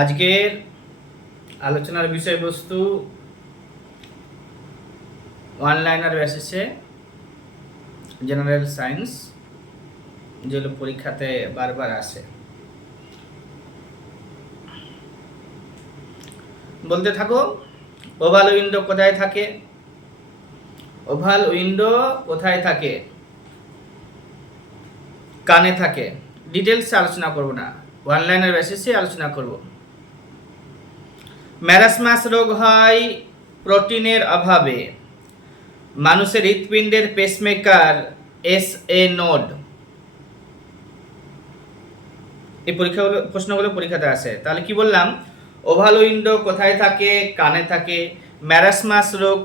আজকের আলোচনার বিষয়বস্তু ওয়ান লাইনার বেসিসে জেনারেল সায়েন্স, যেগুলো পরীক্ষাতে বারবার আসে। বলতে থাকো, ওভাল উইন্ডো কোথায় থাকে? ওভাল উইন্ডো কোথায় থাকে? কানে থাকে। ডিটেলসে আলোচনা করব না, ওয়ান লাইনার বেসিসে আলোচনা করব। ম্যারাসমাস রোগ হয় প্রোটিনের অভাবে। মানুষের হৃৎপিণ্ডের পেসমেকার SA নোড। এই প্রশ্নগুলো পরীক্ষাতে আসে। তাহলে কি বললাম? ওভাল উইন্ডো কোথায় থাকে? কানে থাকে। ম্যারাসমাস রোগ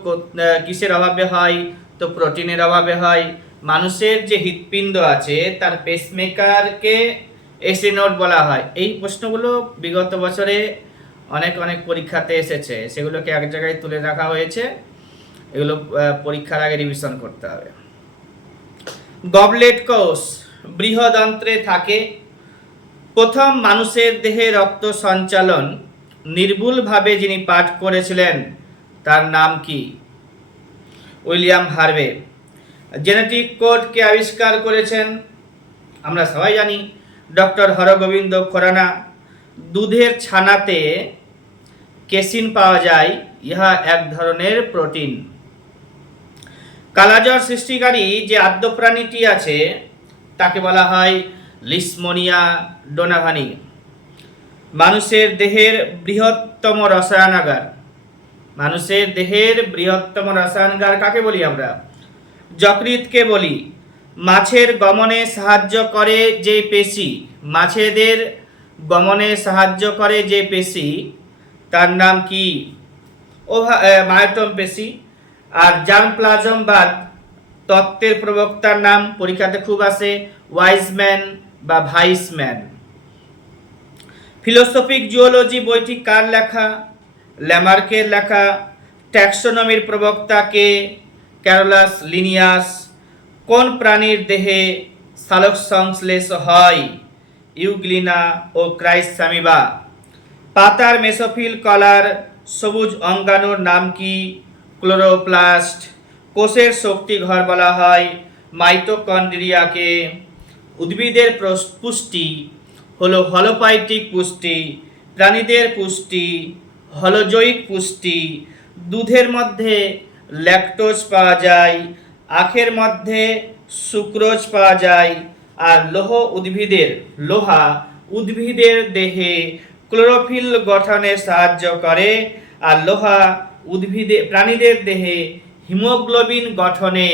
কিসের অভাবে হয়? তো প্রোটিনের অভাবে হয়। মানুষের যে হৃৎপিণ্ড আছে তার পেসমেকারকে SA নোড বলা হয়। এই প্রশ্নগুলো বিগত বছরে অনেক পরীক্ষাতে এসেছে, সেগুলোকে এক জায়গায় তুলে রাখা হয়েছে। এগুলো পরীক্ষার আগে রিভিশন করতে হবে। গবলেট কোষ বৃহদন্ত্রে থাকে। প্রথম মানুষের দেহে রক্ত সঞ্চালন নির্ভুলভাবে যিনি পাঠ করেছিলেন তার নাম কি? William Harvey. জেনেটিক কোডকে আবিষ্কার করেছেন আমরা সবাই জানি ডক্টর হরগোবিন্দ খোরানা। দুধের ছানাতে কেসিন পাওয়া যায়, ইহা এক ধরনের প্রোটিন। কালাজ্বর সৃষ্টিকারী যে আদ্য প্রাণীটি আছে তাকে বলা হয় লিশমোনিয়া ডোনাভানি। মানুষের দেহের বৃহত্তম রসায়নাগার। মানুষের দেহের বৃহত্তম রসায়নাগার কাকে বলি আমরা? যকৃৎকে বলি। মাছের গমনে সাহায্য করে যে পেশি, মাছেদের গমনে সাহায্য করে যে পেশি তার নাম কি? মায়োটম পেশি। আর জার্মপ্লাজমবাদ তত্ত্বের প্রবক্তার নাম পরীক্ষাতে খুব আসে, ওয়াইজম্যান বা ভাইসম্যান। ফিলোসফিক জুওলজি বইটি কার লেখা? ল্যামার্কের লেখা। ট্যাক্সোনমির প্রবক্তা কে? Carolus Linnaeus. কোন প্রাণীর দেহে সালোক সংশ্লেষ হয়? ইউগ্লিনা ও ক্রাইসামিবা। পাতার মেসোফিল কলার সবুজ অঙ্গাণুর নাম কি? ক্লোরোপ্লাস্ট। কোষের শক্তি ঘর বলা হয় মাইটোকন্ড্রিয়াকে। উদ্ভিদের পুষ্টি হলো হলোপাইটিক পুষ্টি, প্রাণীদের পুষ্টি হলোজৈক পুষ্টি। দুধের মধ্যে ল্যাকটোজ পাওয়া যায়, আখের মধ্যে সুক্রোজ পাওয়া যায়। আর লোহা উদ্ভিদের দেহে ক্লোরোফিল গঠনে সাহায্য করে, আর লোহা প্রাণীদের দেহে হিমোগ্লোবিন গঠনে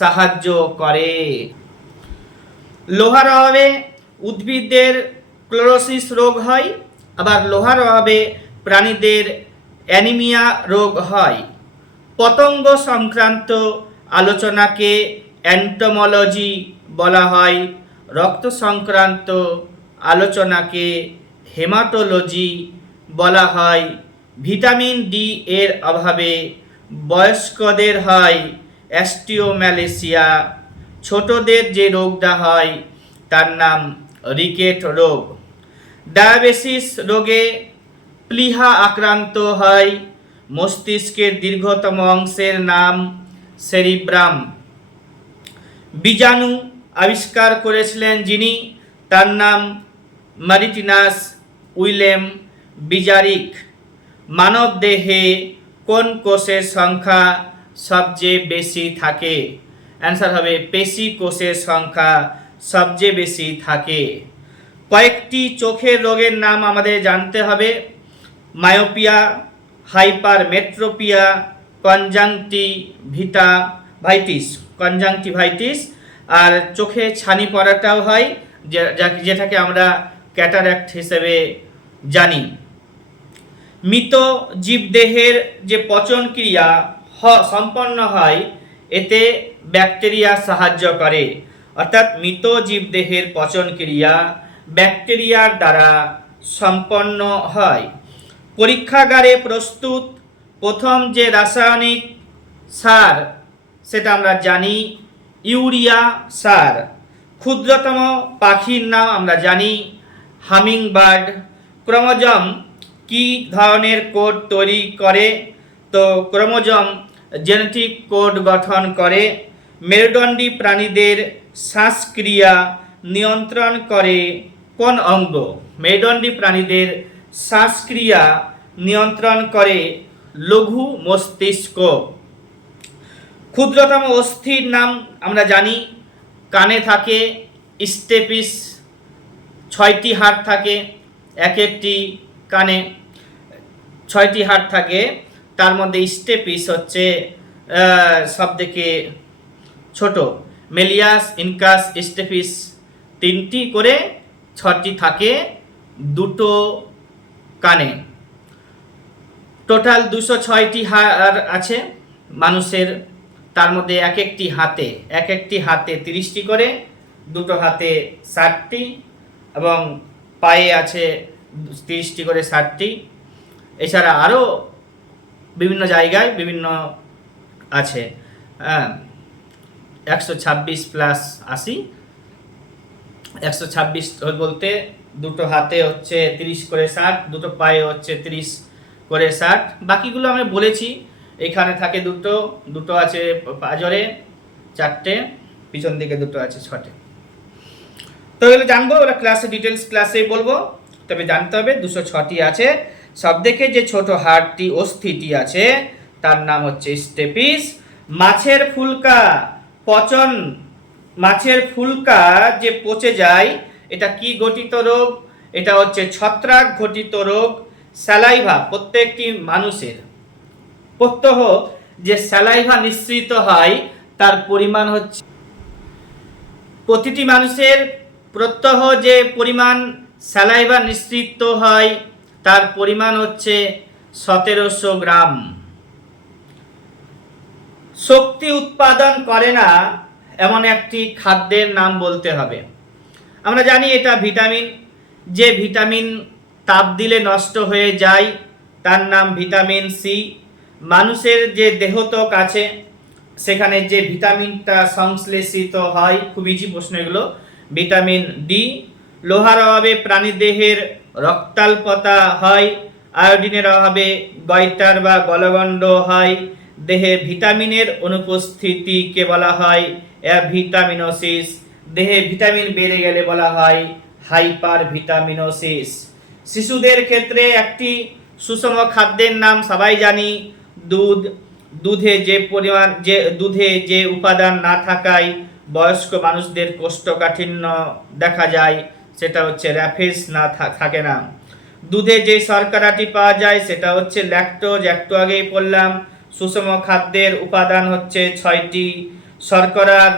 সাহায্য করে। লোহার অভাবে উদ্ভিদদের ক্লোরোসিস রোগ হয়, আবার লোহার অভাবে প্রাণীদের অ্যানিমিয়া রোগ হয়। পতঙ্গ সংক্রান্ত আলোচনাকে অ্যান্টোমোলজি বলা হয়। রক্ত সংক্রান্ত আলোচনাকে হেমাটোলজি বলা হয়। ভিটামিন ডি এর অভাবে বয়স্কদের হয় অ্যাস্টিওম্যালেসিয়া। ছোটদের যে রোগটা হয় তার নাম রিকেট রোগ। ডায়াবেটিস রোগে প্লীহা আক্রান্ত হয়। মস্তিষ্কের দীর্ঘতম অংশের নাম সেরিব্রাম। বীজাণু আবিষ্কার করেছিলেন যিনি, তার নাম মার্টিনাস উইলেম বিজারিক। মানব দেহে কোন কোষের সংখ্যা সবচেয়ে বেশি থাকে? অ্যান্সার হবে পেশি কোষের সংখ্যা সবচেয়ে বেশি থাকে। কয়েকটি চোখের রোগের নাম আমাদের জানতে হবে। Myopia, hypermetropia, conjunctivitis. আর চোখে ছানি পড়াটাও হয়, যেটাকে আমরা ক্যাটারাক্ট হিসেবে জানি। মৃত জীবদেহের যে পচন ক্রিয়া সম্পন্ন হয় এতে ব্যাকটেরিয়া সাহায্য করে, অর্থাৎ মৃত জীবদেহের পচন ক্রিয়া ব্যাকটেরিয়ার দ্বারা সম্পন্ন হয়। পরীক্ষাগারে প্রস্তুত প্রথম যে রাসায়নিক সার সেটা আমরা জানি ইউরিয়া সার। ক্ষুদ্রতম পাখির নাম আমরা জানি হামিংবার্ড। ক্রোমোজোম কি ধরনের কোড তৈরি করে? তো ক্রোমোজোম জেনেটিক কোড গঠন করে। মেরুদণ্ডী প্রাণীদের শ্বাসক্রিয়া নিয়ন্ত্রণ করে কোন অঙ্গ? মেরুদণ্ডী প্রাণীদের শ্বাসক্রিয়া নিয়ন্ত্রণ করে লঘু মস্তিষ্ক। ক্ষুদ্রতম অস্থির নাম আমরা জানি, কানে থাকে স্টেপিস। 6টি হাড় থাকে এক একটি কানে, 6টি হাড় থাকে, তার মধ্যে স্টেপিস হচ্ছে সব থেকে ছোট। মেলিয়াস, ইনকাস, স্টেপিস 3টি করে, 6টি থাকে 2টো কানে। টোটাল 206টি হাড় আছে মানুষের, তার মধ্যে এক একটি হাতে 30টি করে, 2টো হাতে 60টি, এবং পায়ে আছে 30টি করে 60টি। এছাড়া আরও বিভিন্ন জায়গায় বিভিন্ন আছে। 126 প্লাস 80, 126 বলতে 2টো হাতে হচ্ছে 30 করে 60, 2টো পায়ে হচ্ছে 30 করে 60। বাকিগুলো আমি বলেছি। এখানে থাকে 2টো আছে পাঁজরে 4টে, পিছন দিকে 2টো আছে 6টে। তো এগুলো জানবো, ওরা ক্লাসে ডিটেলস ক্লাসেই বলবো, তবে জানতে হবে 206টি আছে। সব থেকে যে ছোট হাড়টি অস্থিটি আছে তার নাম হচ্ছে স্টেপিস। মাছের ফুলকা যে পচে যায়, এটা কি ঘটিত রোগ? এটা হচ্ছে ছত্রাক ঘটিত রোগ। স্যালাইভা, প্রত্যেকটি মানুষের প্রত্যহ যে স্যালাইভা নিঃসৃত হয় তার পরিমাণ হচ্ছে, প্রতিটি মানুষের প্রত্যহ যে পরিমাণ স্যালাইভা নিঃসৃত হয় তার পরিমাণ হচ্ছে 1700 গ্রাম। শক্তি উৎপাদন করে না এমন একটি খাদ্যের নাম বলতে হবে। আমরা জানি এটা ভিটামিন। যে ভিটামিন তাপ দিলে নষ্ট হয়ে যায় তার নাম ভিটামিন সি। মানুষের যে দেহত্বক আছে সেখানে যে ভিটামিনটা সংশ্লেষিত হয়, খুব ইজি প্রশ্ন এগুলো, ভিটামিন ডি। লোহার অভাবে প্রাণীদেহের রক্তাল্পতা হয়। আয়োডিনের অভাবে গয়টার বা গলগণ্ড হয়। দেহে ভিটামিনের অনুপস্থিতিকে বলা হয় ভিটামিনোসিস। দেহে ভিটামিন বেড়ে গেলে বলা হয় হাইপার ভিটামিনোসিস। শিশুদের ক্ষেত্রে একটি সুষম খাদ্যের নাম সবাই জানি, দুধ। দুধে যে উপাদান না থাকায় বয়স্ক মানুষদের কোষ্ঠকাঠিন্য দেখা যায় সেটা হচ্ছে র্যাফেজ না থাকে না। দুধে যে শর্করাটি পাওয়া যায় সেটা হচ্ছে ল্যাকটোজ, একটু আগেই বললাম। সুষম খাদ্যের উপাদান হচ্ছে 6টি। শর্করার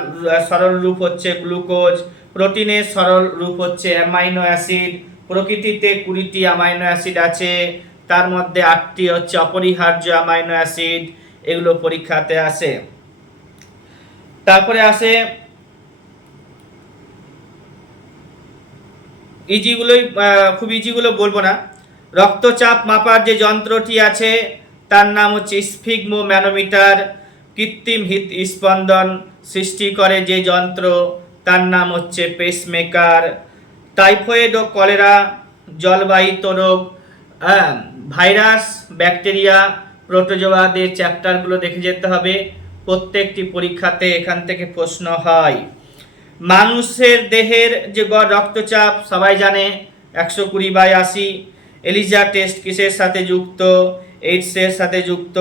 সরল রূপ হচ্ছে গ্লুকোজ। প্রোটিনের সরল রূপ হচ্ছে অ্যামাইনো অ্যাসিড। প্রকৃতিতে 20টি অ্যামাইনো অ্যাসিড আছে, তার মধ্যে 8টি হচ্ছে অপরিহার্য অ্যামাইনো অ্যাসিড। এগুলো পরীক্ষাতে আসে। তারপরে আসে খুব ইজিগুলো বলবো না। রক্তচাপ মাপার যে যন্ত্রটি আছে তার নাম হচ্ছে স্ফিগমোম্যানোমিটার। কৃত্রিম হৃদস্পন্দন সৃষ্টি করে যে যন্ত্র তার নাম হচ্ছে পেসমেকার। টাইফয়েড ও কলেরা জলবাহিত রোগ। ভাইরাস, ব্যাকটেরিয়া, প্রোটোজোয়াদের চ্যাপ্টারগুলো দেখে যেতে হবে, প্রত্যেকটি পরীক্ষাতে এখান থেকে প্রশ্ন হয়। মানুষের দেহের যে গড় রক্তচাপ সবাই জানে 120/80। এলিজা টেস্ট কিসের সাথে যুক্ত? এইডসের সাথে যুক্ত।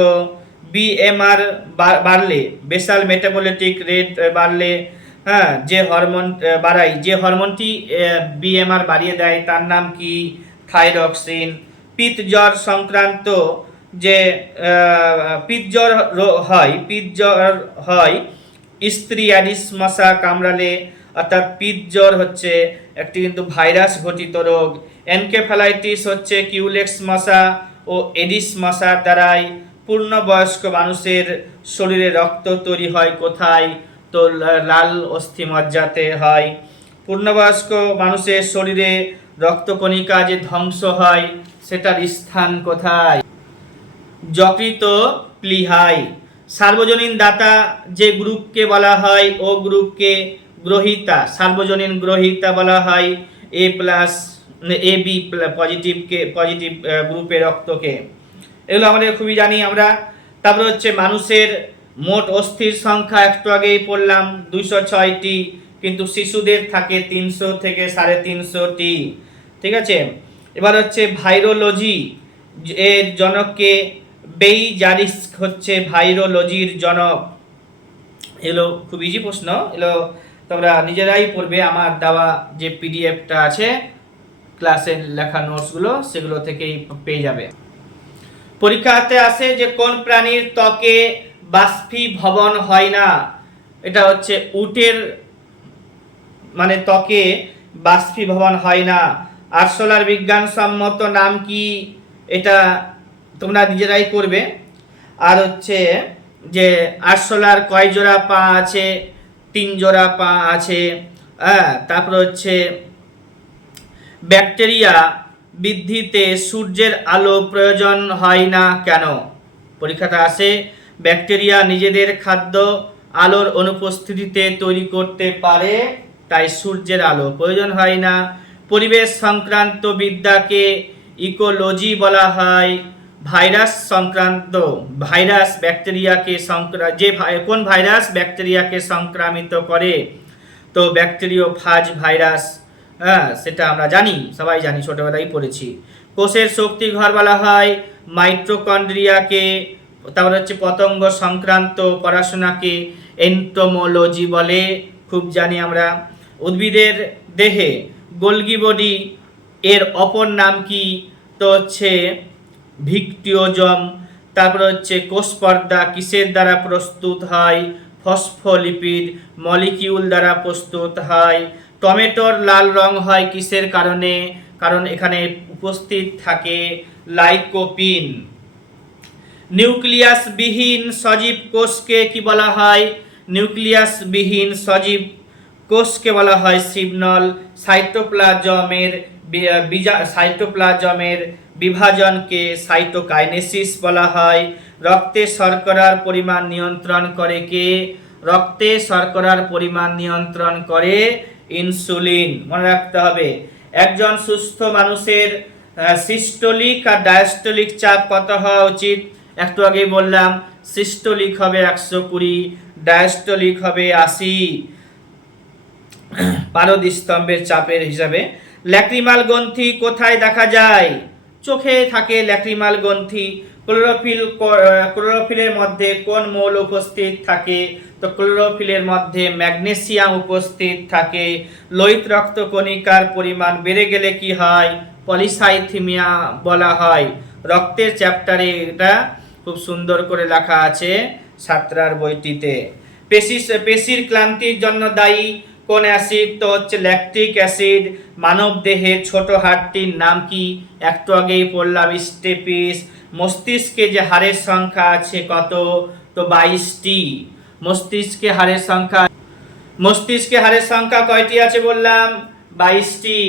বিএমআর বাড়লে, বেসাল মেটাবলিক রেট বাড়লে, যে হরমোন বাড়ায়, যে হরমোনটি বিএমআর বাড়িয়ে দেয় তার নাম কি? থাইরক্সিন। পিত্ত জ্বর সংক্রান্ত যে পিত্ত জ্বর হয় স্ত্রী অ্যাডিস মশা কামড়ালে, অর্থাৎ পিত্ত জ্বর হচ্ছে একটি কিন্তু ভাইরাস ঘটিত রোগ। এনকেফালাইটিস হচ্ছে কিউলেক্স মশা ও এডিস মশার দ্বারাই। পূর্ণবয়স্ক মানুষের শরীরে রক্ত তৈরি হয় কোথায়? তো লাল অস্থিমজ্জাতে হয়। পূর্ণবয়স্ক মানুষের শরীরে রক্তকণিকা যে ধ্বংস হয় সেটার স্থান কোথায়? যকৃত প্লীহায়। সার্বজনীন দাতা যে গ্রুপকে বলা হয়, ও গ্রুপকে গ্রহীতা, সার্বজনীন গ্রহীতা বলা হয় A+ AB পজিটিভ গ্রুপের রক্তকে। এগুলো আমাদের খুবই জানি আমরা। তারপরে হচ্ছে মানুষের মোট অস্থির সংখ্যা একটু আগেই পড়লাম 206টি, কিন্তু শিশুদের থাকে 300 থেকে 350টি। ঠিক আছে, এবার হচ্ছে ভাইরোলজি এর জনককে, বেইজারিস হচ্ছে ভাইরোলজির জনক। এগুলো খুব ইজি প্রশ্ন, এগুলো তোমরা নিজেরাই পড়বে, আমার দেওয়া যে পিডিএফটা আছে ক্লাসের লেখা নোটসগুলো সেগুলো থেকেই পেয়ে যাবে। পরীক্ষাতে আসে যে কোন প্রাণীর ত্বকে বাষ্পীভবন হয় না। এটা হচ্ছে উটের মানে ত্বকে বাষ্পীভবন হয় না। আরশোলার বিজ্ঞানসম্মত নাম কি, এটা তোমরা নিজেরাই করবে। আর হচ্ছে যে আরশোলার কয় জোড়া পা আছে, 3 জোড়া পা আছে। তারপর হচ্ছে ব্যাকটেরিয়া বৃদ্ধিতে সূর্যের আলো প্রয়োজন হয় না কেন। পরীক্ষাটা আসে ব্যাকটেরিয়া নিজেদের খাদ্য আলোর অনুপস্থিতিতে তৈরি করতে পারে, তাই সূর্যের আলো প্রয়োজন হয় না। পরিবেশ সংক্রান্ত বিদ্যাকে ইকোলজি বলা হয়। ভাইরাস সংক্রান্ত, ভাইরাস ব্যাকটেরিয়াকে কোন ভাইরাস ব্যাকটেরিয়াকে সংক্রামিত করে, তো ব্যাকটেরিওফাজ ভাইরাস। সেটা আমরা জানি, সবাই জানি, ছোটবেলায় পড়েছি। কোষের শক্তি ঘর বলা হয় মাইটোকন্ড্রিয়াকে। তারপর হচ্ছে পতঙ্গ সংক্রান্ত পড়াশোনাকে এন্টোমোলজি বলে, খুব জানি আমরা। উদ্ভিদের দেহে গোলগি বডি এর অপর নাম কি, তো হচ্ছে ভিক্টিওজম। তারপর হচ্ছে কোষ পর্দা কিসের দ্বারা প্রস্তুত হয়, ফসফোলিপিড মলিকিউল দ্বারা প্রস্তুত হয়। টমেটোর লাল রং হয় কিসের কারণে, কারণ এখানে উপস্থিত থাকে লাইকোপিন। নিউক্লিয়াসবিহীন সজীব কোষকে কি বলা হয়, নিউক্লিয়াসবিহীন সজীব কোষকে বলা হয় সিগন্যাল। সাইটোপ্লাজমের বিভাজনকে সাইটোকাইনেসিস বলা হয়। রক্তে শর্করার পরিমাণ নিয়ন্ত্রণ করে কে, রক্তে শর্করার পরিমাণ নিয়ন্ত্রণ করে ইনসুলিন। মনে রাখতে হবে একজন সুস্থ মানুষের সিস্টোলিক আর ডায়াস্টোলিক চাপ কত হওয়া উচিত, একটু আগেই বললাম সিস্টোলিক হবে 120, ডায়াস্টোলিক হবে 80 পারদস্তম্ভের চাপের হিসাবে। ল্যাক্রিমাল গ্রন্থি কোথায় দেখা যায়, চোখে থাকে ল্যাক্রিমাল গ্রন্থি। ক্লোরোফিলের মধ্যে কোন মৌল উপস্থিত থাকে, তো ক্লোরোফিলের মধ্যে ম্যাগনেসিয়াম উপস্থিত থাকে। লোহিত রক্ত কণিকার পরিমাণ বেড়ে গেলে কি হয়, পলিসাইথেমিয়া বলা হয়। রক্তের চ্যাপ্টারে এটা খুব সুন্দর করে লেখা আছে সাতরার বইটিতে। পেশির ক্লান্তির জন্য দায়ী কোন অ্যাসিড, তো হচ্ছে ল্যাকটিক অ্যাসিড। মানব দেহের ছোট হাড়টির নাম কি, একটু আগেই পড়লাম স্টেপিস। মস্তিষ্কে যে হাড়ের সংখ্যা আছে কত, তো 22টি। মস্তিষ্কে হাড়ের সংখ্যা কয়টি আছে বললাম, 22টি।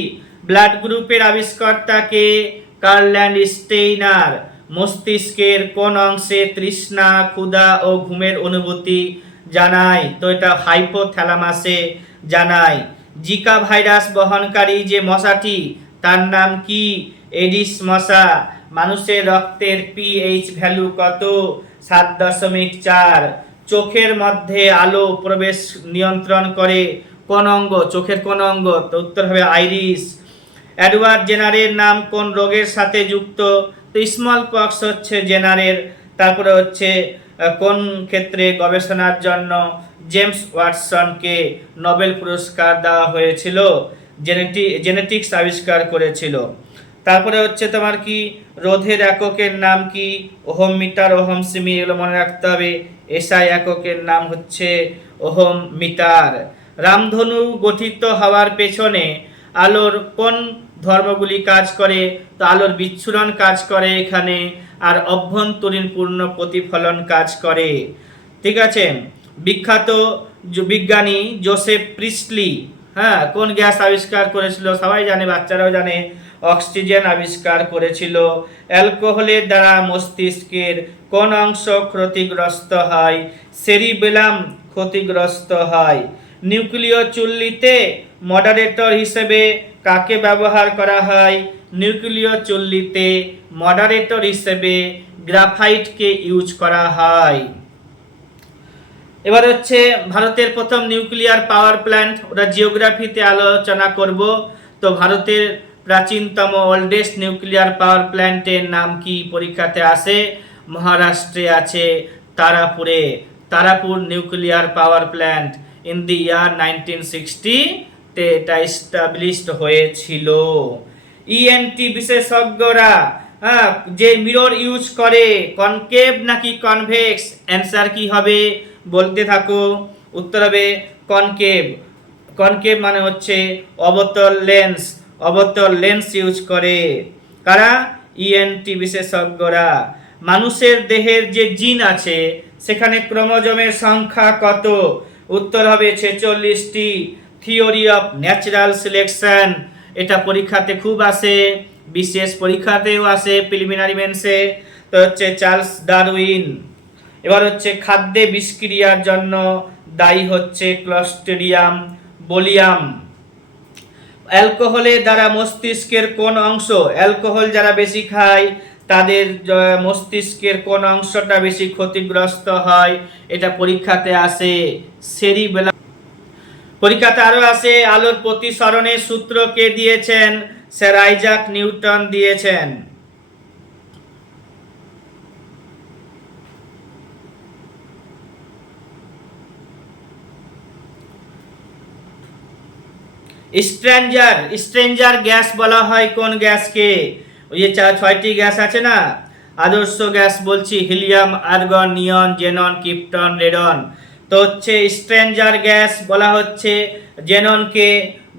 ব্লাড গ্রুপের আবিষ্কর্তাকে, কার্ল ল্যান্ডস্টেইনার। মস্তিষ্কের কোন অংশে তৃষ্ণা, ক্ষুধা ও ঘুমের অনুভূতি জানায়, তো এটা হাইপোথ্যালামাসে জানায়। জিকা ভাইরাস বহনকারী যে মশাটি তার নাম কি, এডিস মশা। মানুষের রক্তের পিএইচ ভ্যালু কত, 7.4। চোখের মধ্যে আলো প্রবেশ নিয়ন্ত্রণ করে কোন অঙ্গ, চোখের কোন অঙ্গ, তো উত্তর হবে আইরিস। এডওয়ার্ড জেনারের নাম কোন রোগের সাথে যুক্ত, তো স্মল পক্স হচ্ছে জেনারের। তারপরে হচ্ছে কোন ক্ষেত্রে গবেষণার জন্য জেমস ওয়াটসনকে নোবেল পুরস্কার দেওয়া হয়েছিল, জেনেটিক্স আবিষ্কার করেছিল। তারপরে হচ্ছে তোমার কি রোধের এককের নাম কি, ওহম মিটার, ওহম সেমি, এগুলো মনে রাখতে হবে। এসআই এককের নাম হচ্ছে ওহম মিটার। রামধনু গঠিত হওয়ার পেছনে আলোর কোন ধর্মগুলি কাজ করে, তো আলোর বিচ্ছুরণ কাজ করে এখানে, আর অভ্যন্তরীণ পূর্ণ প্রতিফলন কাজ করে। ঠিক আছে, বিখ্যাত বিজ্ঞানী জোসেফ প্রিস্টলি কোন গ্যাস আবিষ্কার করেছিল, সবাই জানে, বাচ্চারাও জানে, অক্সিজেন আবিষ্কার করেছিল। অ্যালকোহলের দ্বারা মস্তিষ্কের কোন অংশ ক্ষতিগ্রস্ত হয়, সেরিবেলাম ক্ষতিগ্রস্ত হয়। নিউক্লিয় চুল্লিতে মডারেটর হিসেবে কাকে ব্যবহার করা হয়? নিউক্লিয় চুল্লিতে মডারেটর হিসেবে গ্রাফাইটকে ইউজ করা হয়। এবার হচ্ছে ভারতের প্রথম নিউক্লিয়ার পাওয়ার প্ল্যান্ট, ওরা জিওগ্রাফিতে আলোচনা করব। তো ভারতের প্রাচীনতম ওল্ডেস্ট নিউক্লিয়ার পাওয়ার প্ল্যান্টের নাম কি পরীক্ষাতে আসে? মহারাষ্ট্রে আছে তারাপুরে, Tarapur nuclear power plant in the year 1960 তে এটা এস্টাবলিশড হয়েছিল। ইএনটি বিশেষজ্ঞরা যে মিরর ইউজ করে কনকেভ নাকি কনভেক্স, অ্যান্সার কি হবে বলতে থাকো। উত্তর হবে কনকেভ। কনকেভ মানে হচ্ছে অবতল লেন্স, অবতল লেন্স ইউজ করে কারা? ইএনটি বিশেষজ্ঞরা। মানুষের দেহের যে জিন আছে সেখানে ক্রোমোজোমের সংখ্যা কত? উত্তর হবে 46টি। থিওরি অফ ন্যাচারাল সিলেকশন, এটা পরীক্ষাতে খুব আসে, বিশেষ পরীক্ষাতেও আসে, প্রিলিমিনারি মেন্সে। তো হচ্ছে চার্লস ডারউইন। এবার হচ্ছে খাদ্যে বিষক্রিয়ার জন্য দায়ী হচ্ছে ক্লস্ট্রিডিয়াম বলিয়াম। অ্যালকোহলের দ্বারা মস্তিষ্কের কোন অংশ, অ্যালকোহল যারা বেশি খায় তাদের মস্তিষ্কের কোন অংশটা বেশি ক্ষতিগ্রস্ত হয়? এটা পরীক্ষাতে আসে সেরিবেলাম। পরীক্ষাতে আরো আসে আলোর প্রতিসরণের সূত্র কে দিয়েছেন? স্যার আইজাক নিউটন দিয়েছেন। স্ট্রেঞ্জার গ্যাস বলা হয় কোন গ্যাসকে? ওই যে 6টি গ্যাস আছে না, আদর্শ গ্যাস বলছি, হিলিয়াম, আর্গন, নিয়ন, জেনন, ক্রিপ্টন, রেডন। তো হচ্ছে স্ট্রেঞ্জার গ্যাস বলা হচ্ছে জেননকে।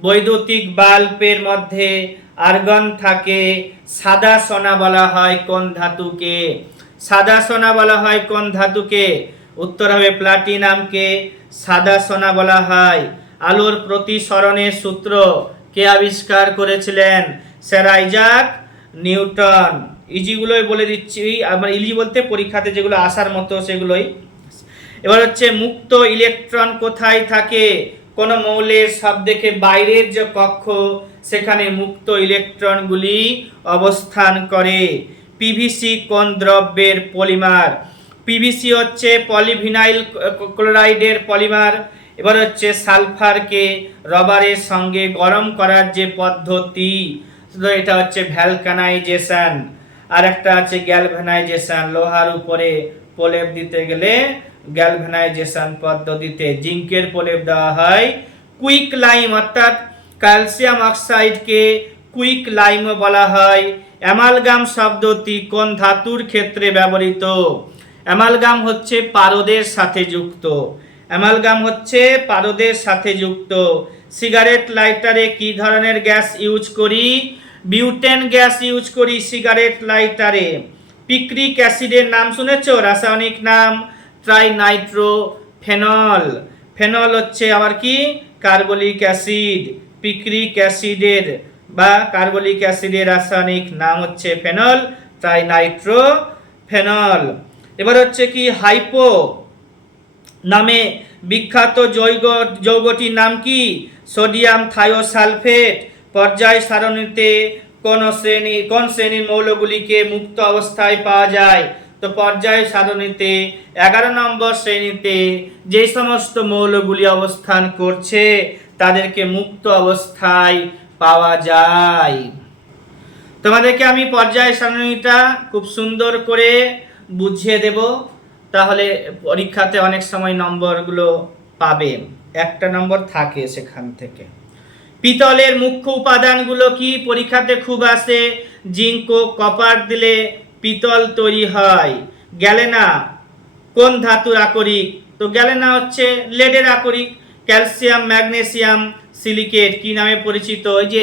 বৈদ্যুতিক বাল্বের মধ্যে আর্গন থাকে। সাদা সোনা বলা হয় কোন ধাতুকে? সাদা সোনা বলা হয় কোন ধাতুকে? উত্তর হবে প্লাটিনামকে সাদা সোনা বলা হয়। আলোর প্রতিসরণের সূত্র কে আবিষ্কার করেছিলেন? Sir Isaac Newton. ইজিগুলোই বলে দিচ্ছি, আমার ইজি বলতে পরীক্ষাতে যেগুলো আসার মতো সেগুলোই। এবার হচ্ছে মুক্ত ইলেকট্রন কোথায় থাকে? কোন মৌলের সব থেকে বাইরের যে কক্ষ সেখানে মুক্ত ইলেকট্রনগুলি অবস্থান করে। পিভিসি কোন দ্রব্যের পলিমার? পিভিসি হচ্ছে পলিভিনাইল ক্লোরাইডের পলিমার। এবার হচ্ছে সালফারকে রবারের সঙ্গে গরম করার যে পদ্ধতি, এটা হচ্ছে ভ্যালকানাইজেশন। আর একটা আছে গ্যালভানাইজেশন, লোহার উপরে প্রলেপ দিতে গেলে গ্যালভানাইজেশন পদ্ধতিতে জিঙ্কের প্রলেপ দেওয়া হয়। কুইক লাইম অর্থাৎ ক্যালসিয়াম অক্সাইডকে কুইক লাইম বলা হয়। অ্যামালগাম শব্দটি কোন ধাতুর ক্ষেত্রে ব্যবহৃত? অ্যামালগাম হচ্ছে পারদের সাথে যুক্ত। অ্যামালগাম হচ্ছে পারদের সাথে যুক্ত। সিগারেট লাইটারে কি ধরনের গ্যাস ইউজ করি? বিউটেন গ্যাস ইউজ করি সিগারেট লাইটারে। পিক্রিক অ্যাসিডের নাম শুনেছো? রাসায়নিক নাম ট্রাইনাইট্রোফেনল। ফেনল হচ্ছে আবার কি? Carbolic acid. পিক্রিক অ্যাসিডের বা কার্বলিক অ্যাসিডের রাসায়নিক নাম হচ্ছে ফেনল, ট্রাইনাইট্রোফেনল। এবার হচ্ছে কি হাইপো নামে বিখ্যাত যৌগটির নাম কি? Sodium thiosulphate. পর্যায় সারণীতে কোন শ্রেণীর মৌলগুলিকে মুক্ত অবস্থায় পাওয়া যায়? তো পর্যায় সারণীতে 11 নম্বর শ্রেণীতে যে সমস্ত মৌলগুলি অবস্থান করছে তাদেরকে মুক্ত অবস্থায় পাওয়া যায়। তোমাদেরকে আমি পর্যায় সারণীটা খুব সুন্দর করে বুঝিয়ে দেব, তাহলে পরীক্ষাতে অনেক সময় নম্বরগুলো পাবে, একটা নম্বর থাকে সেখান থেকে। পিতলের মুখ্য উপাদানগুলো কি? পরীক্ষাতে খুব আসে। জিঙ্ক ও কপার দিলে পিতল তৈরি হয়। গ্যালেনা কোন ধাতুর আকরিক? তো গ্যালেনা হচ্ছে লেডের আকরিক। ক্যালসিয়াম, ম্যাগনেসিয়াম, সিলিকেট কি নামে পরিচিত? ওই যে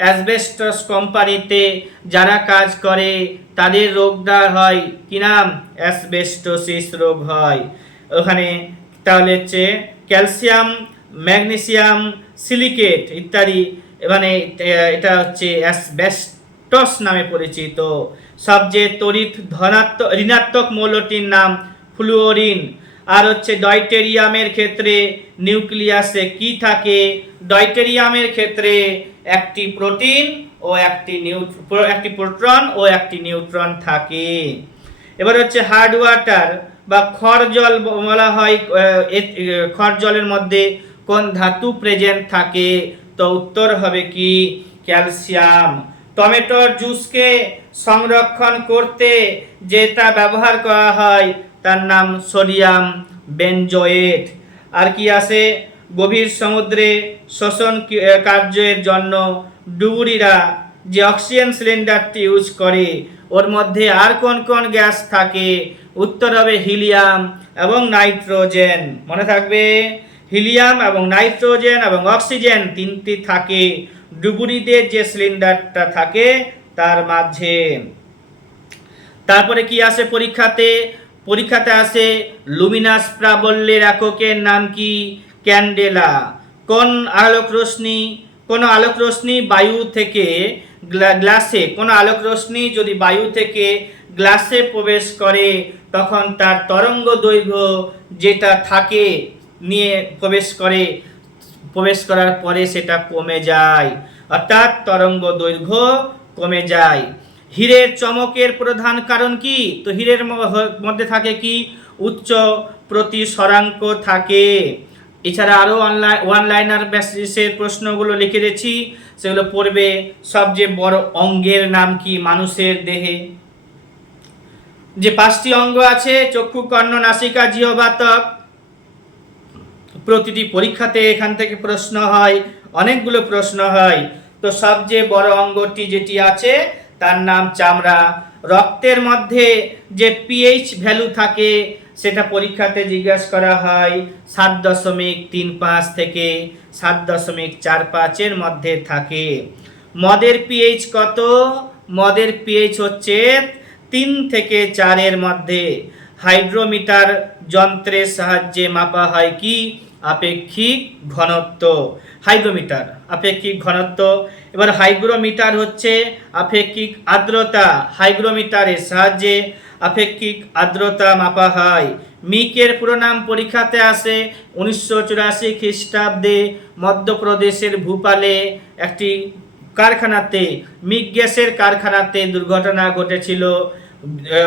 অ্যাসবেস্টস কোম্পানিতে যারা কাজ করে তাদের রোগটা হয় কি নাম? অ্যাসবেস্টোসিস রোগ হয় ওখানে। তাহলে হচ্ছে ক্যালসিয়াম, ম্যাগনেসিয়াম, সিলিকেট ইত্যাদি, মানে এটা হচ্ছে অ্যাসবেস্টস নামে পরিচিত। সবচেয়ে তড়িৎ ঋণাত্মক মৌলটির নাম ফ্লুওরিন। আর হচ্ছে ডয়টেরিয়ামের ক্ষেত্রে নিউক্লিয়াসে কি থাকে? ডয়টেরিয়ামের ক্ষেত্রে একটি প্রোটিন ও একটি প্রোটন ও একটি নিউট্রন থাকে। এবার হচ্ছে হার্ড ওয়াটার বা খর জল বলা হয়, খর জলের মধ্যে কোন ধাতু প্রেজেন্ট থাকে? তো উত্তর হবে কি? ক্যালসিয়াম। টমেটোর জুসকে সংরক্ষণ করতে যেটা ব্যবহার করা হয় তার নাম সোডিয়াম বেনজোয়েট। আর কি আছে? গভীর সমুদ্রে শোষণ কার্যের জন্য ডুবুরিরা যে অক্সিজেন সিলিন্ডারটি ইউজ করে ওর মধ্যে আর কোন কোন গ্যাস থাকে? উত্তর হবে হিলিয়াম এবং নাইট্রোজেন। মনে থাকবে, হিলিয়াম এবং নাইট্রোজেন এবং অক্সিজেন তিনটি থাকে ডুবুরিদের যে সিলিন্ডারটা থাকে তার মাঝে। তারপরে কি আসে পরীক্ষাতে আসে লুমিনাস প্রাবল্যের এককের নাম কি? ক্যান্ডেলা। কোন আলোক রশ্মি বায়ু থেকে গ্লাসে, কোন আলোক রশ্মি যদি বায়ু থেকে গ্লাসে প্রবেশ করে তখন তার তরঙ্গ দৈর্ঘ্য যেটা থাকে নিয়ে প্রবেশ করার পরে সেটা কমে যায়, অর্থাৎ তরঙ্গ দৈর্ঘ্য কমে যায়। হীরের চমকের প্রধান কারণ কি? তো হীরের মধ্যে থাকে কি? উচ্চ প্রতিসরাঙ্ক থাকে। এছাড়া আরও ওয়ান লাইনার বেসিসের প্রশ্নগুলো লিখে দিয়েছি, সেগুলো পড়বে। সবচেয়ে বড় অঙ্গের নাম কি মানুষের দেহে? যে 5টি অঙ্গ আছে, চক্ষু, কর্ণ, নাসিকা, জিহ্বা, ত্বক। প্রতিটি পরীক্ষাতে এখান থেকে প্রশ্ন হয়, অনেকগুলো প্রশ্ন হয়। তো সবচেয়ে বড় অঙ্গটি যেটি আছে তার নাম চামড়া। রক্তের মধ্যে যে পিএইচ ভ্যালু থাকে সেটা পরীক্ষাতে জিজ্ঞাসা করা হয় 7.35 থেকে 7.45 এর মধ্যে থাকে। মদের পিএইচ কত? মদের পিএইচ হচ্ছে 3 থেকে 4 এর মধ্যে। হাইড্রোমিটার যন্ত্রের সাহায্যে মাপা হয় কি? আপেক্ষিক ঘনত্ব। হাইড্রোমিটার আপেক্ষিক ঘনত্ব। এবার হাইগ্রোমিটার হচ্ছে আপেক্ষিক আর্দ্রতা। হাইগ্রোমিটারের সাহায্যে আপেক্ষিক আর্দ্রতা মাপা হয়। মিকের পুরো নাম পরীক্ষাতে আসে 1984 খ্রিস্টাব্দে মধ্যপ্রদেশের ভূপালে একটি কারখানাতে, মিক গ্যাসের কারখানাতে দুর্ঘটনা ঘটেছিল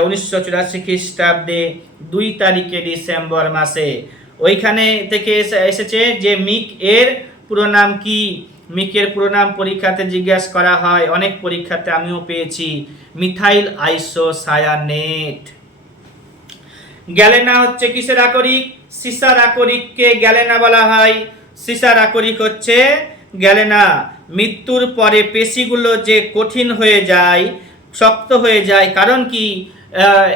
1984 খ্রিস্টাব্দে 2 তারিখে ডিসেম্বর মাসে। ওইখানে থেকে এসেছে যে মিক এর পুরো নাম কি? মিকের পুরো নাম পরীক্ষাতে জিজ্ঞাসা করা হয়, অনেক পরীক্ষাতে আমিও পেয়েছি, মিথাইল আইসোসায়ানেট। গ্যালেনা হচ্ছে কিসের আকরিক? সীসার আকরিককে গ্যালেনা বলা হয়। সীসার আকরিক হচ্ছে গ্যালেনা। মৃত্যুর পরে পেশিগুলো যে কঠিন হয়ে যায়, শক্ত হয়ে যায়, কারণ কি?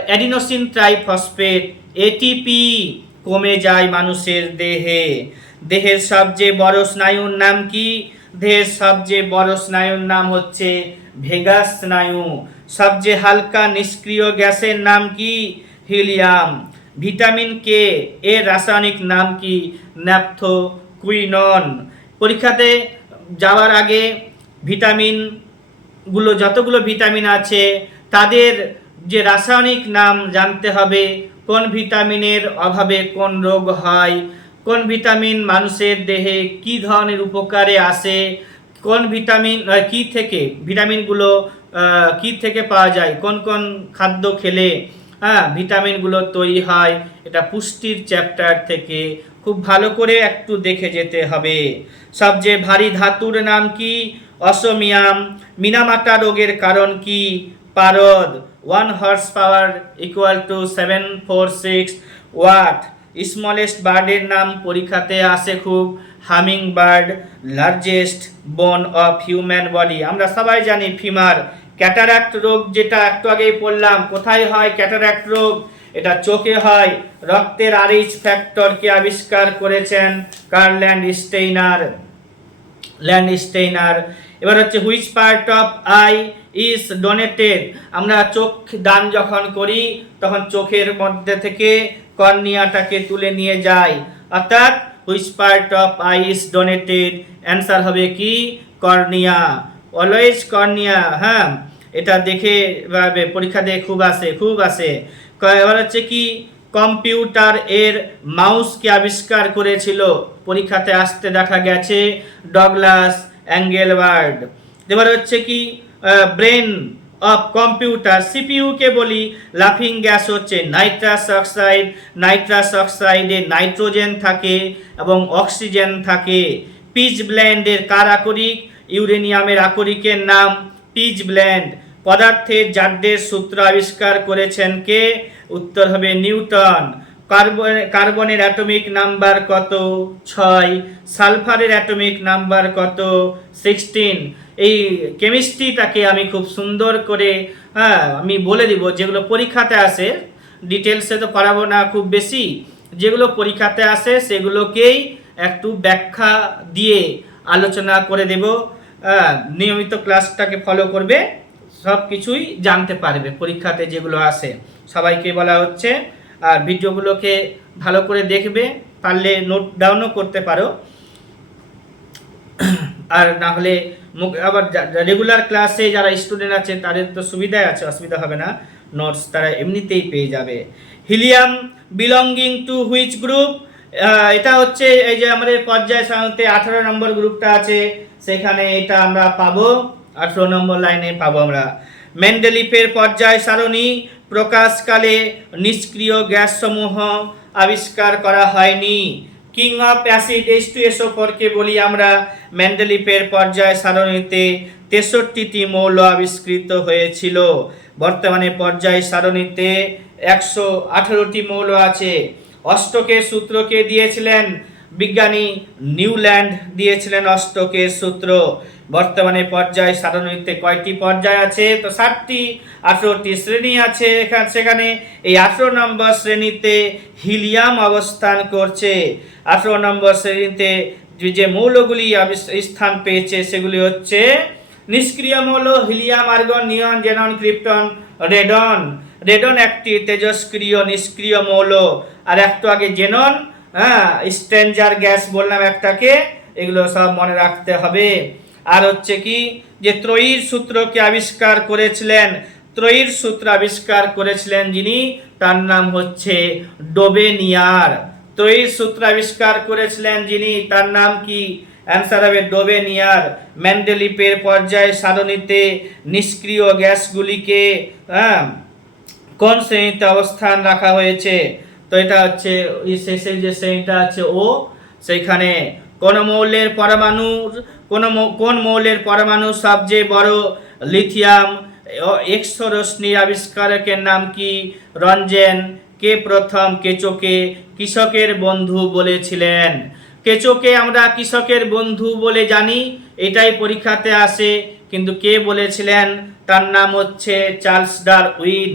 অ্যাডিনোসিন ট্রাইফসফেট এটিপি কমে যায় মানুষের দেহে। দেহের সবচেয়ে বড় স্নায়ুর নাম কি? দেহের সবচেয়ে বড় স্নায়ুর নাম হচ্ছে ভেগাস স্নায়ু। সবচেয়ে হালকা নিষ্ক্রিয় গ্যাসের নাম কি? হিলিয়াম। ভিটামিন কে এর রাসায়নিক নাম কি? ন্যাপথোকুইনন। পরীক্ষাতে যাওয়ার আগে যতগুলো ভিটামিন আছে তাদের যে রাসায়নিক নাম জানতে হবে। কোন ভিটামিনের অভাবে কোন রোগ হয়, কোন ভিটামিন মানুষের দেহে কি ধরনের উপকারে আসে, কোন ভিটামিন ভিটামিনগুলো কি থেকে পাওয়া যায়, কোন কোন খাদ্য খেলে ভিটামিনগুলো তৈরি হয়, এটা পুষ্টির চ্যাপ্টার থেকে খুব ভালো করে একটু দেখে যেতে হবে। সবচেয়ে ভারী ধাতুর নাম কি? অসমিয়াম। মিনামাটা রোগের কারণ কি? পারদ। 1 horse power equal to 746 watt. Smallest বার্ডের নাম পরীক্ষাতে আসে খুব, humming bird. Largest bone of human body, আমরা সবাই জানি ফিমার। ক্যাটারাক্ট রোগ যেটা একটু আগেই পড়লাম, কোথায় হয় ক্যাটারাক্ট রোগ? এটা চোখে হয়। রক্তের আরএইচ ফ্যাক্টরকে আবিষ্কার করেছেন কার্ল ল্যান্ডস্টেইনার। এবার হচ্ছে which part of eye is donated? আমরা চোখ দান যখন করি তখন চোখের মধ্যে থেকে কর্নিয়াটাকে তুলে নিয়ে যায়, অর্থাৎ which part of eye is donated? Answer হবে কি? কর্নিয়া। Always cornea. এটা দেখে পরীক্ষা দিয়ে খুব আসে। এবার হচ্ছে কি কম্পিউটার এর মাউসকে আবিষ্কার করেছিল? পরীক্ষাতে আসতে দেখা গেছে ডগলাস অ্যাঙ্গেলবার্ড। এবার হচ্ছে কি ব্রেন অফ কম্পিউটার, সিপিইউ কে বলি। লাফিং গ্যাস হচ্ছে নাইট্রাস অক্সাইড, নাইট্রাস অক্সাইডে নাইট্রোজেন থাকে এবং অক্সিজেন থাকে। পিচ ব্লেন্ডের কার আকরিক? ইউরেনিয়ামের আকরিকের নাম পিচ ব্লেন্ড। পদার্থের জাড্যের সূত্র আবিষ্কার করেছেন কে? উত্তর হবে নিউটন। কার্বনের অ্যাটমিক নাম্বার কত? 6। সালফারের অ্যাটমিক নাম্বার কত? 16। এই কেমিস্ট্রিটাকে আমি খুব সুন্দর করে আমি বলে দিব, যেগুলো পরীক্ষাতে আসে, ডিটেলসে তো পড়াবো না খুব বেশি, যেগুলো পরীক্ষাতে আসে সেগুলোকেই একটু ব্যাখ্যা দিয়ে আলোচনা করে দেব। নিয়মিত ক্লাসটাকে ফলো করবে, সব কিছুই জানতে পারবে পরীক্ষাতে যেগুলো আসে। সবাইকে বলা হচ্ছে, আর ভিডিওগুলোকে ভালো করে দেখবে, পারলে নোট ডাউনও করতে পারো, আর না হলে আবার রেগুলার ক্লাসে যারা স্টুডেন্ট আছে তাদের তো সুবিধাই আছে, অসুবিধা হবে না, নোটস তারা এমনিতেই পেয়ে যাবে। Helium belonging to which group? এটা হচ্ছে এই যে আমাদের পর্যায় সারণীতে 18 নম্বর গ্রুপটা আছে, সেখানে এটা আমরা পাবো, 18 নম্বর লাইনে পাবো আমরা। মেন্ডেলিফের পর্যায় সারণী প্রকাশকালে নিষ্ক্রিয় গ্যাস সমূহ আবিষ্কার করা হয়নি। কিং অফ অ্যাসিড H2SO4 কে বলি আমরা। মেন্ডেলিফের পর্যায় সারণীতে 63টি মৌল আবিষ্কৃত হয়েছিল। বর্তমানে পর্যায় সারণীতে 118টি মৌল আছে। অষ্টকের সূত্রকে দিয়েছিলেন বিজ্ঞানী নিউল্যান্ড, দিয়েছিলেন অষ্টকের সূত্র। বর্তমানে পর্যায় সারণীতে কয়টি পর্যায় আছে? তো 7টি। 18টি শ্রেণী আছে সেখানে। এই 18 নম্বর শ্রেণীতে হিলিয়াম অবস্থান করছে। 18 নম্বর শ্রেণীতে যে মৌলগুলি স্থান পেয়েছে সেগুলি হচ্ছে নিষ্ক্রিয় মৌল হিলিয়াম, আর্গন, নিয়ন, জেনন, ক্রিপ্টন, রেডন। রেডন একটি তেজস্ক্রিয় নিষ্ক্রিয় মৌল, আর একটু আগে জেনন, স্ট্রেঞ্জার গ্যাস বললাম একটাকে, এগুলো সব মনে রাখতে হবে। আর হচ্ছে কি যে ত্রয়ীর সূত্রকে আবিষ্কার করেছিলেন? ত্রয়ীর সূত্র আবিষ্কার করেছিলেন যিনি, তার নাম হচ্ছে ডোবেনিয়ার। ত্রয়ীর সূত্র আবিষ্কার করেছিলেন যিনি, তার নাম কি? অ্যান্সার হবে ডোবেনিয়ার। মেন্ডেলিফের পর্যায় সারণীতে নিষ্ক্রিয় গ্যাসগুলিকে কোন শ্রেণীতে অবস্থান রাখা হয়েছে? তো এটা হচ্ছে শেষে যে শ্রেণীটা আছে ও, সেইখানে কোন মৌলের পরমাণু সবচেয়ে বড়? লিথিয়াম। এক্স রশ্মির আবিষ্কারকের নাম কি? রঞ্জেন। কে প্রথম কেঁচোকে কৃষকের বন্ধু বলেছিলেন? কেঁচোকে আমরা কৃষকের বন্ধু বলে জানি, এটাই পরীক্ষাতে আসে, কিন্তু কে বলেছিলেন? তার নাম হচ্ছে Charles Darwin.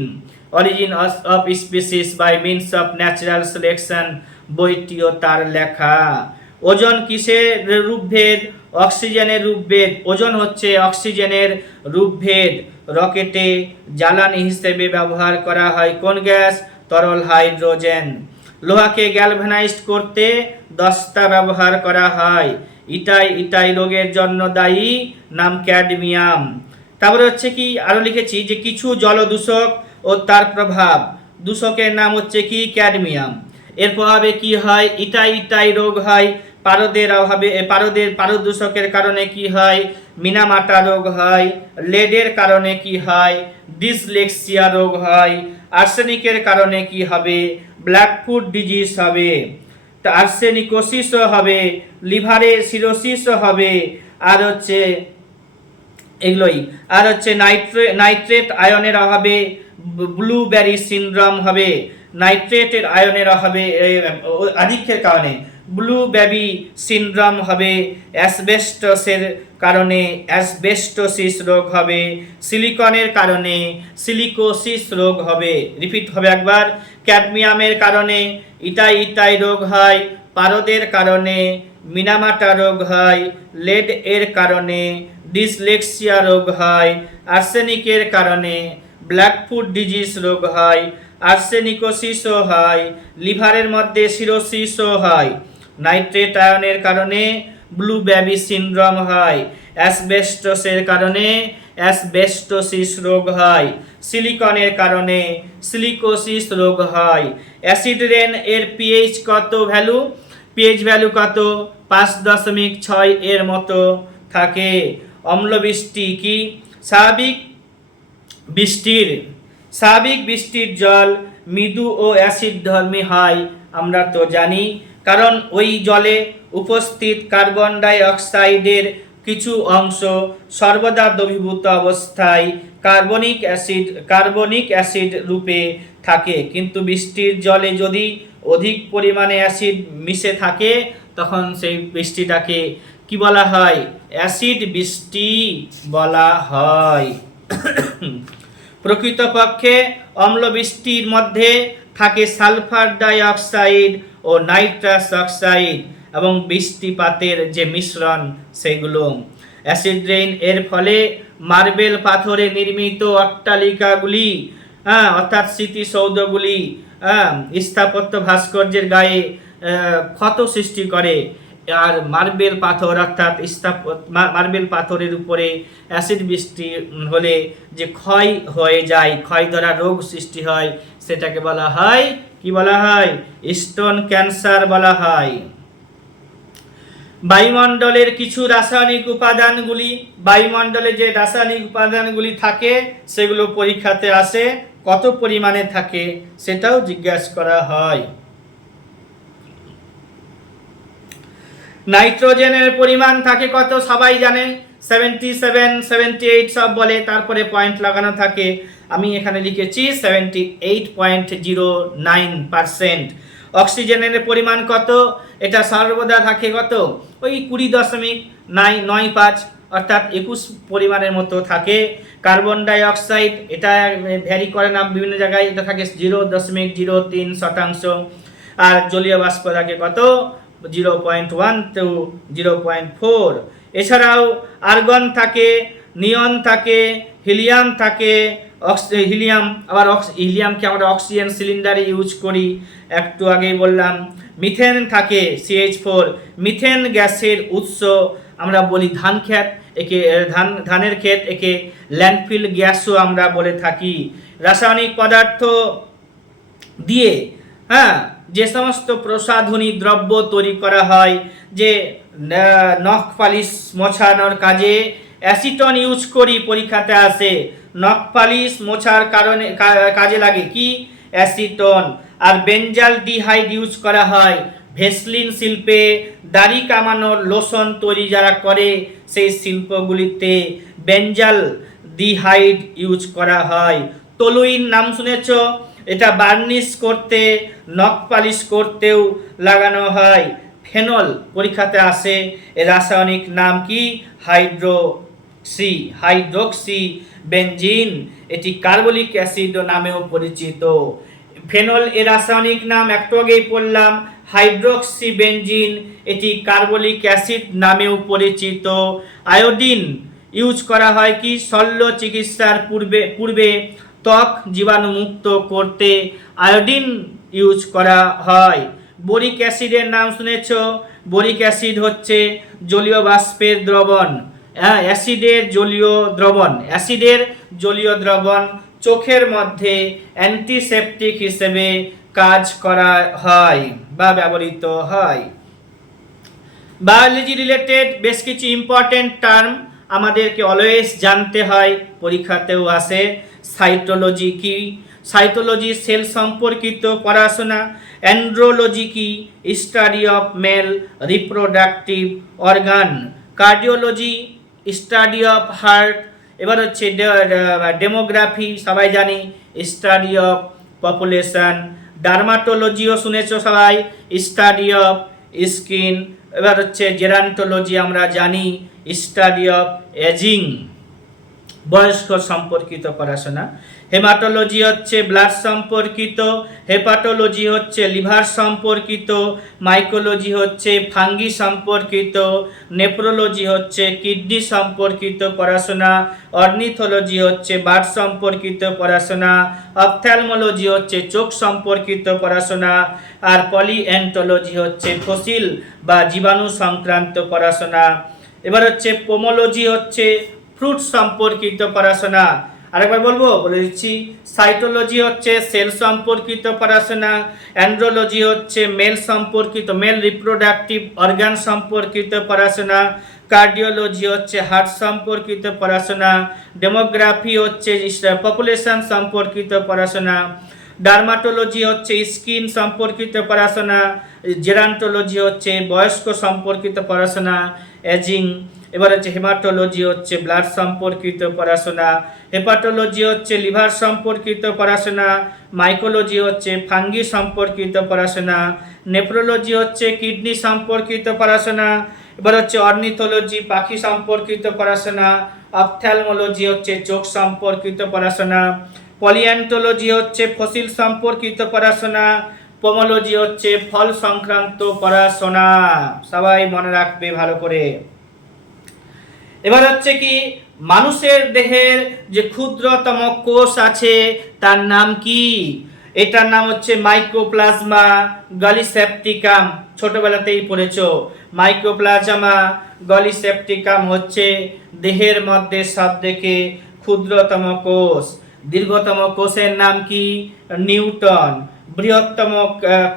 Origin of species by means of natural selection বইটিও তার লেখা। ওজন কিসের রূপভেদ? অক্সিজেনের রূপভেদ। ওজন হচ্ছে অক্সিজেনের রূপভেদ। রকেটে জ্বালানি হিসেবে ব্যবহার করা হয় কোন গ্যাস? তরল হাইড্রোজেন। লোহাকে গ্যালভানাইজড করতে দস্তা ব্যবহার করা হয়। ইটাই রোগের জন্য দায়ী, নাম ক্যাডমিয়াম। তারপরে হচ্ছে কি আরো লিখেছি যে কিছু জলদূষক ও তার প্রভাব। দূষকের নাম হচ্ছে কি? ক্যাডমিয়াম। এর প্রভাবে কি হয়? ইটাই রোগ হয়। পারদ দূষকের কারণে কি হয়? মিনামাটা রোগ হয়। লেডের কারণে কি হয়? ডিসলেক্সিয়া রোগ হয়। আর্সেনিকের কারণে কি হবে? ব্ল্যাকফুট ডিজিজ হবে। তা আর্সেনিকোসিসও হবে, লিভারে সিরোসিসও হবে, আর হচ্ছে এগুলোই। আর হচ্ছে নাইট্রেট আয়নের অভাবে ব্লুবেরি সিনড্রোম হবে। নাইট্রেটের আয়নের অভাবে আধিক্যের কারণে ব্লুবেরি সিনড্রোম হবে। অ্যাসবেস্টসের কারণে অ্যাসবেস্টোসিস রোগ হবে। সিলিকনের কারণে সিলিকোসিস রোগ হবে। রিপিট হবে একবার। ক্যাডমিয়ামের কারণে ইটাই রোগ হয়। পারদের কারণে মিনামাটা রোগ হয়। লেড এর কারণে ডিসলেক্সিয়া রোগ হয়। আর্সেনিকের কারণে ব্ল্যাকফুট ডিজিজ রোগ হয়। আর্সেনিকোসিসও হয়। লিভারের মধ্যে সিরোসিসও হয়। নাইট্রেট আয়নের কারণে ব্লুবেরি সিনড্রোম হয়। অ্যাসবেস্টসের কারণে অ্যাসবেস্টোসিস রোগ হয়, সিলিকনের কারণে সিলিকোসিস রোগ হয়। অ্যাসিড রেন এর পিএইচ কত ভ্যালু? পিএইচ ভ্যালু কত? 5.6 এর মতো থাকে। অম্ল বৃষ্টি কি? স্বাভাবিক বৃষ্টির জল মৃদু ও অ্যাসিড ধর্মী হয়, আমরা তো জানি, কারণ ওই জলে উপস্থিত কার্বন ডাই অক্সাইডের কিছু অংশ সর্বদা দ্রবীভূত অবস্থায় কার্বনিক অ্যাসিড রূপে থাকে। কিন্তু বৃষ্টির জলে যদি অধিক পরিমাণে অ্যাসিড মিশে থাকে তখন সেই বৃষ্টিটাকে কি বলা হয়? অ্যাসিড বৃষ্টি বলা হয়। প্রকৃতপক্ষে অম্ল বৃষ্টির মধ্যে থাকে সালফার ডাই অক্সাইড ও নাইট্রাস অক্সাইড এবং বৃষ্টিপাতের যে মিশ্রণ সেগুলো। অ্যাসিড রেইন এর ফলে মার্বেল পাথরে নির্মিত অট্টালিকাগুলি, অর্থাৎ স্মৃতিসৌধগুলি, স্থাপত্য ভাস্কর্যের গায়ে ক্ষত সৃষ্টি করে। আর মার্বেল পাথর অর্থাৎ মার্বেল পাথরের উপরে অ্যাসিড বৃষ্টি হলে যে ক্ষয় হয়ে যায়, ক্ষয় দ্বারা রোগ সৃষ্টি হয়, সেটাকে বলা হয় কি বলা হয়? স্টোন ক্যান্সার বলা হয়। বায়ুমণ্ডলের কিছু রাসায়নিক উপাদানগুলি, বায়ুমণ্ডলে যে রাসায়নিক উপাদানগুলি থাকে সেগুলো পরীক্ষাতে আসে, কত পরিমাণে থাকে সেটাও জিজ্ঞাসা করা হয়। নাইট্রোজেনের পরিমাণ থাকে কত? সবাই জানে 77, 78 সব বলে, তারপরে পয়েন্ট লাগানো থাকে। আমি এখানে লিখেছি 78.09%। অক্সিজেনের পরিমাণ কত? এটা সর্বদা থাকে কত? ওই 20.95, অর্থাৎ 21 পরিমাণের মতো থাকে। কার্বন ডাই অক্সাইড এটা ভ্যারি করে না, বিভিন্ন জায়গায় এটা থাকে 0.03%। আর জলীয় বাষ্প থাকে কত? 0.1 to 0.4। এছাড়াও আর্গন থাকে, নিয়ন থাকে, হিলিয়াম থাকে। হিলিয়ামকে আমরা অক্সিজেন সিলিন্ডারে ইউজ করি, একটু আগেই বললাম। মিথেন থাকে, CH4। মিথেন গ্যাসের উৎস আমরা বলি ধানের ক্ষেত, একে ল্যান্ডফিল গ্যাসও আমরা বলে থাকি। রাসায়নিক পদার্থ দিয়ে যে সমস্ত প্রসাধনী দ্রব্য তৈরি করা হয়, যে নখ পালিশ মোছানোর কাজে অ্যাসিটন ইউজ করি, পরীক্ষাতে আসে। নখ পালিশ মোছার কাজে লাগে কি? অ্যাসিটন। আর বেঞ্জাল ডিহাইড ইউজ করা হয় ভেসলিন শিল্পে, দাড়ি কামানোর লোশন তৈরি যারা করে সেই শিল্পগুলিতে বেঞ্জাল ডিহাইড ইউজ করা হয়। তলুইন নাম শুনেছ? এটা বার্নিশ করতে, নখ পালিশ করতেও লাগানো হয়। ফেনল পরীক্ষাতে আসে, এর রাসায়নিক নাম কি? Hydroxy benzene. এটি কার্বলিক অ্যাসিড নামেও পরিচিত। ফেনল এর রাসায়নিক নাম একটু আগেই পড়লাম, হাইড্রোক্সি বেনজিন। এটি কার্বলিক অ্যাসিড নামেও পরিচিত। আয়োডিন ইউজ করা হয় কি? শল্য চিকিৎসার পূর্বে ত্বক জীবাণুমুক্ত করতে আয়োডিন ইউজ করা হয়। বোরিক অ্যাসিডের নাম শুনেছ? বোরিক অ্যাসিড হচ্ছে জলীয় বাষ্পের দ্রবণ। অ্যাসিডের জলীয় দ্রবণ চোখের মধ্যে অ্যান্টিসেপটিক হিসেবে কাজ করা হয় বা ব্যবহৃত হয়। বায়োলজি রিলেটেড বেশ কিছু ইম্পর্টেন্ট টার্ম আমাদেরকে অলওয়েজ জানতে হয়, পরীক্ষাতেও আসে। সাইটোলজি কি? সাইটোলজি সেল সম্পর্কিত পড়াশোনা। অ্যান্ড্রোলজি কি? Study of mail reproductive organ. Cardiology study of heart. এবার হচ্ছে ডেমোগ্রাফি, সবাই জানি, স্টাডি অফ পপুলেশন। ডার্মাটোলজিও শুনেছ সবাই, স্টাডি অফ স্কিন। এবার হচ্ছে জেরান্টোলজি আমরা জানি, স্টাডি অফ এজিং, বয়স্ক সম্পর্কিত পড়াশোনা। হেমাটোলজি হচ্ছে ব্লাড সম্পর্কিত, হেপাটোলজি হচ্ছে লিভার সম্পর্কিত, মাইকোলজি হচ্ছে ফাঙ্গি সম্পর্কিত, নেফ্রোলজি হচ্ছে কিডনি সম্পর্কিত পড়াশোনা, অর্নিথোলজি হচ্ছে বার্ড সম্পর্কিত পড়াশোনা, অপথ্যালমোলজি হচ্ছে চোখ সম্পর্কিত পড়াশোনা, আর পলিএন্টোলজি হচ্ছে ফসিল বা জীবাণু সংক্রান্ত পড়াশোনা। এবার হচ্ছে পোমোলজি হচ্ছে ফ্রুট সম্পর্কিত পড়াশোনা। আরেকবার বলবো, বলে দিচ্ছি, সাইটোলজি হচ্ছে সেল সম্পর্কিত পড়াশোনা, অ্যান্ড্রোলজি হচ্ছে মেল সম্পর্কিত, মেল রিপ্রোডাক্টিভ অর্গান সম্পর্কিত পড়াশোনা, কার্ডিওলজি হচ্ছে হার্ট সম্পর্কিত পড়াশোনা, ডেমোগ্রাফি হচ্ছে পপুলেশন সম্পর্কিত পড়াশোনা, ডার্মাটোলজি হচ্ছে স্কিন সম্পর্কিত পড়াশোনা, জেরান্টোলজি হচ্ছে বয়স্ক সম্পর্কিত পড়াশোনা, এজিং। এবার হচ্ছে হেমাটোলজি হচ্ছে ব্লাড সম্পর্কিত পড়াশোনা, হেপাটোলজি হচ্ছে লিভার সম্পর্কিত পড়াশোনা, মাইকোলজি হচ্ছে ফাঙ্গি সম্পর্কিত পড়াশোনা, নেফ্রোলজি হচ্ছে কিডনি সম্পর্কিত পড়াশোনা। এবার হচ্ছে অর্নিথোলজি পাখি সম্পর্কিত পড়াশোনা, অপথ্যালমোলজি হচ্ছে চোখ সম্পর্কিত পড়াশোনা, পলিঅ্যান্টোলজি হচ্ছে ফসিল সম্পর্কিত পড়াশোনা, পোমোলজি হচ্ছে ফল সংক্রান্ত পড়াশোনা। সবাই মনে রাখবে ভালো করে। এবার হচ্ছে কি, মানুষের দেহের যে ক্ষুদ্রতম কোষ আছে তার নাম কি? এটার নাম হচ্ছে মাইক্রোপ্লাজমা গলিসেপ্টিকাম। ছোটবেলাতেই পড়েছো, মাইক্রোপ্লাজমা গলিসেপ্টিকাম হচ্ছে দেহের মধ্যে সবথেকে ক্ষুদ্রতম কোষ। দীর্ঘতম কোষের নাম কি? নিউটন। বৃহত্তম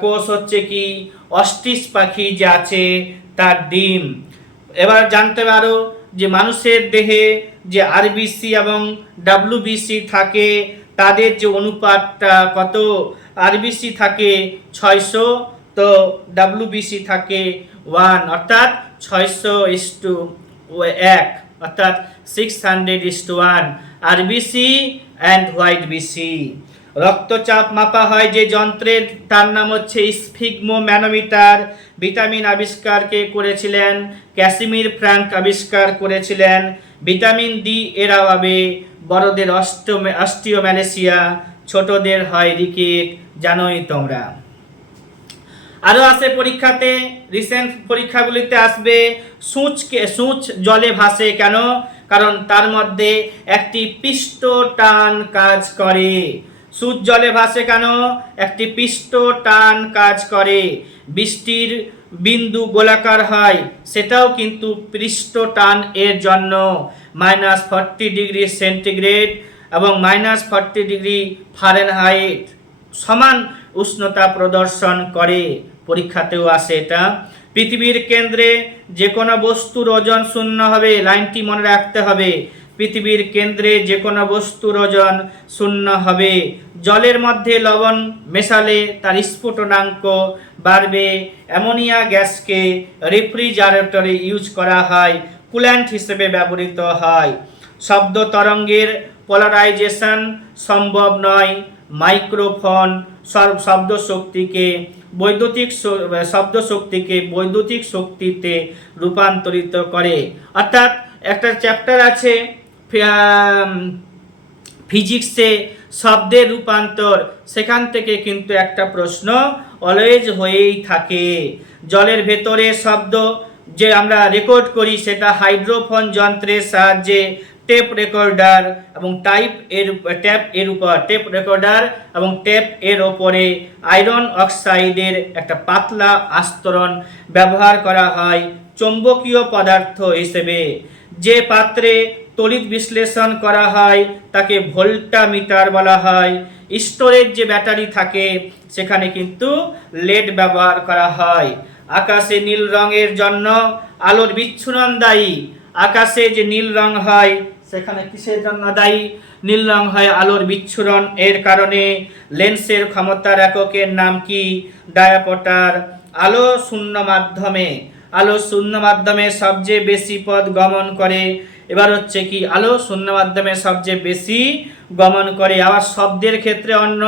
কোষ হচ্ছে কি? অস্ট্রিচ পাখি যে আছে তার ডিম। এবার জানতে পারো যে মানুষের দেহে যে আরবিসি এবং ডাব্লিউবিসি থাকে তাদের যে অনুপাতটা কত? আরবিসি থাকে 600, তো ডাব্লিউবিসি থাকে 1, অর্থাৎ 600:1, অর্থাৎ 600:1 আরবিসি অ্যান্ড হোয়াইট বিসি। রক্তচাপ মাপা হয় যে যন্ত্রের, তার নাম হচ্ছে স্ফিগমোম্যানোমিটার। ভিটামিন আবিষ্কার কে করেছিলেন? ক্যাসিমির ফ্র্যাঙ্ক আবিষ্কার করেছিলেন। ভিটামিন ডি এর অভাবে বড়দের অস্টিওম্যালেসিয়া, ছোটদের হয় রিকেট, জানোই তোমরা। আরও আসে পরীক্ষাতে, রিসেন্ট পরীক্ষাগুলিতে আসবে সূচ জলে ভাসে কেন? কারণ তার মধ্যে একটি পিস্টন কাজ করে। সূচ জলে ভাসে কেন? একটি পিস্টন কাজ করে। বৃষ্টির বিন্দু গোলাকার হয়, সেটাও কিন্তু পিস্টন এর জন্য। -40°C এবং -40°F সমান উষ্ণতা প্রদর্শন করে। পরীক্ষাতেও আসে এটা। পৃথিবীর কেন্দ্রে যে কোনো বস্তুর ওজন শূন্য হবে, লাইনটি মনে রাখতে হবে। পৃথিবীর কেন্দ্রে যে কোনো বস্তুর ওজন শূন্য হবে। জলের মধ্যে লবণ মেশালে তার স্ফুটনাঙ্ক বাড়বে। অ্যামোনিয়া গ্যাসকে রেফ্রিজারেটরে ইউজ করা হয়, কুল্যান্ট হিসেবে ব্যবহৃত হয়। শব্দ তরঙ্গের পোলারাইজেশন সম্ভব নয়। মাইক্রোফোন শব্দ শক্তিকে বৈদ্যুতিক শক্তিতে রূপান্তরিত করে। অর্থাৎ একটা চ্যাপ্টার আছে ফিজিক্সে, শব্দের রূপান্তর, সেখান থেকে কিন্তু একটা প্রশ্ন অলওয়েজ হয়েই থাকে। জলের ভেতরে শব্দ যে আমরা রেকর্ড করি সেটা হাইড্রোফোন যন্ত্রের সাহায্যে, টেপ রেকর্ডার এবং টেপ রেকর্ডার এবং টেপ এর ওপরে আয়রন অক্সাইডের একটা পাতলা আস্তরণ ব্যবহার করা হয় চৌম্বকীয় পদার্থ হিসেবে। যে পাত্রে তড়িৎ বিশ্লেষণ করা হয় তাকে ভোল্টামিটার বলা হয়। স্টোরেজ যে ব্যাটারি থাকে সেখানে কিন্তু লেড ব্যবহার করা হয়। আকাশে নীল রঙের জন্য আলোর বিচ্ছুরণ দায়ী। আকাশে যে নীল রং হয় সেখানে কিসের জন্য দায়ী? নীল রং হয় আলোর বিচ্ছুরণ এর কারণে। লেন্সের ক্ষমতার এককের নাম কি? ডায়াপটার। আলো শূন্য মাধ্যমে সবচেয়ে বেশি পথ গমন করে। এবার হচ্ছে কি, আলো শূন্য মাধ্যমে সবচেয়ে বেশি গমন করে। আবার শব্দের ক্ষেত্রে অন্য